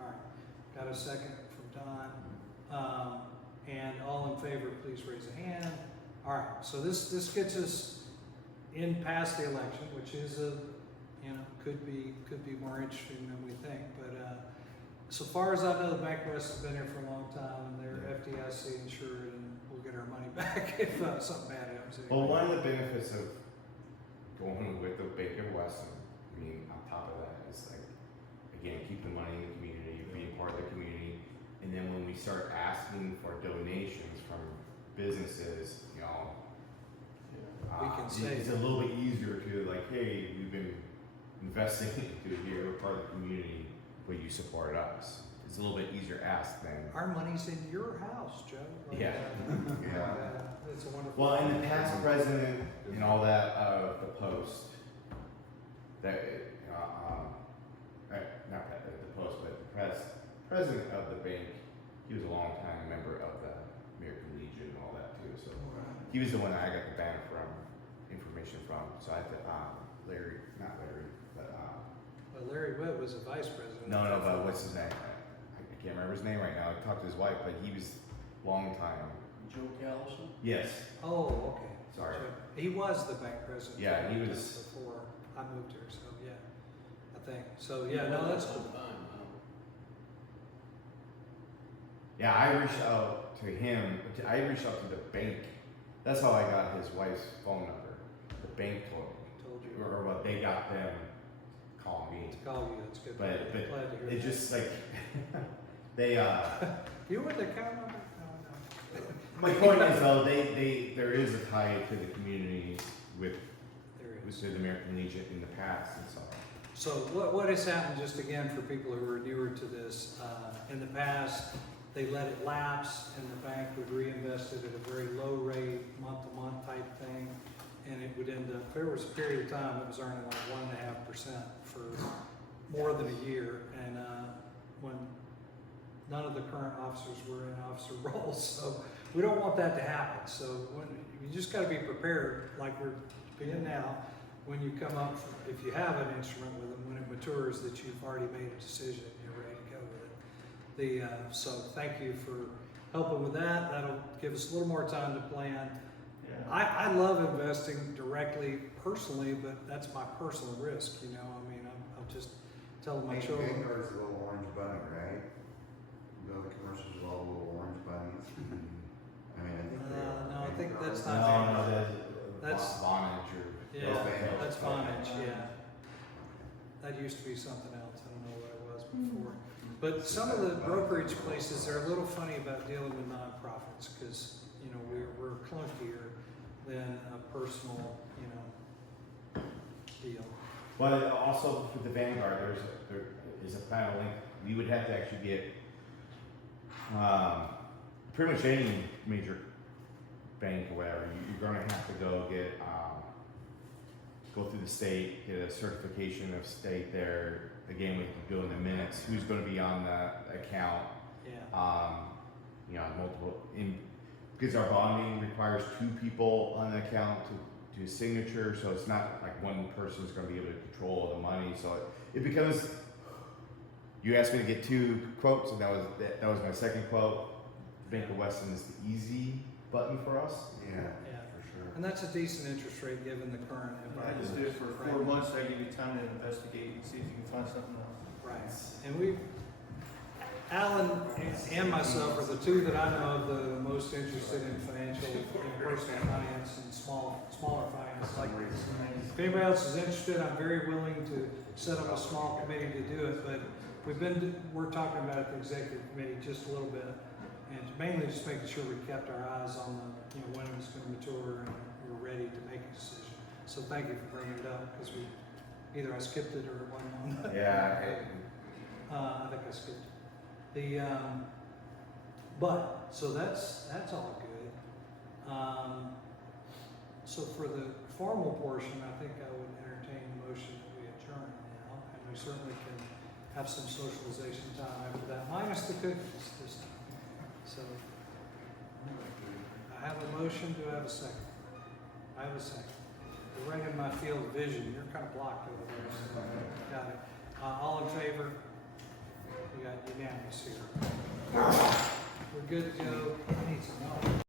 All right, got a second from Don. And all in favor, please raise a hand. All right, so this gets us in past the election, which is could be more interesting than we think. But so far as I know, the Bank West has been here for a long time, and they're FDIC insured, and we'll get our money back if something bad happens. Well, one of the benefits of going with the Bank of Weston, I mean, on top of that, is like, again, keep the money in the community, being part of the community, and then when we start asking for donations from businesses, We can say it's a little bit easier to like, hey, we've been investing into here, we're part of the community, will you support us? It's a little bit easier ask than. our money's in your house, Joe. Like, Yeah. It's a wonderful. Well, and the past president and all that of the Post, that not that the Post, but the president of the bank, he was a long time member of the American Legion and all that too. So he was the one that I got the banner from, information from. So I had to not Larry, but Well, Larry Webb was a vice president. no, but what's his name? I can't remember his name right now. I talked to his wife, but he was long time. Joe Callison? Yes. Oh, okay. Sorry. So he was the bank president. Yeah, he was. Before I moved here, so yeah, I think. So, yeah, no, that's cool. Yeah, I reached out to him. I reached out to the bank. That's how I got his wife's phone number. The bank told me, Told you. or what they got them call me. To call you, that's good. But Glad to hear it that. just like they. You want the account number? No, no. My point is though, there is a tie to the community with There is. the American Legion in the past and so. So what has happened, just again for people who are newer to this, in the past, they let it lapse and the bank would reinvest it at a very low rate, month-to-month type thing. And it would end up, there was a period of time it was earning like 1.5% for more than a year. And when none of the current officers were in officer roles. So we don't want that to happen. So you just gotta be prepared, like we're being now, when you come up, if you have an instrument with them, when it matures, that you've already made a decision, you're ready to go with it. So thank you for helping with that. That'll give us a little more time to plan. Yeah. I love investing directly, personally, but that's my personal risk, I mean, I'm just telling my children. Vanguard's a little orange bunny, right? The other commercials are all little orange bunnies. I mean, I think they are. No, I think Vanguard. that's not No, That's- Vonage or. Yeah, Vanguard. that's Vonage, yeah. That used to be something else, I don't know what it was before. But some of the brokerage places are a little funny about dealing with nonprofits, because, we're clunkier than a personal, deal. But also for the Vanguard, there is a final link. You would have to actually get pretty much any major bank or whatever. You're going to have to go get go through the state, get a certification of state there. Again, we can go in the minutes. Who's going to be on that account? Yeah. Multiple because our bonding requires 2 people on the account to signature, so it's not like one person's going to be able to control the money. So it becomes. You asked me to get 2 quotes, and that was my second quote. Bank of Weston is the easy button for us. Yeah, Yeah. for sure. And that's a decent interest rate given the current I environment. just do it for 4 months, I give you time to investigate and see if you can find something else. Right, and Alan and myself are the 2 that I know of the most interested in financial and personal finance and smaller finance like this. If anybody else is interested, I'm very willing to set up a small committee to do it, but we're talking about it at the executive committee just a little bit, and mainly just making sure we kept our eyes on when it was going to mature and we're ready to make a decision. So thank you for bringing it up, because either I skipped it or it wasn't on. Yeah. I think I skipped it. So that's all good. So for the formal portion, I think I would entertain the motion that we adjourn now, and we certainly can have some socialization time after that, minus the cookies this time. So I have a motion. Do I have a second? I have a second. Do You're right in my field of vision. You're kind of blocked over there. So got it. All in favor? You got unanimous here. We're good to go. I need some water.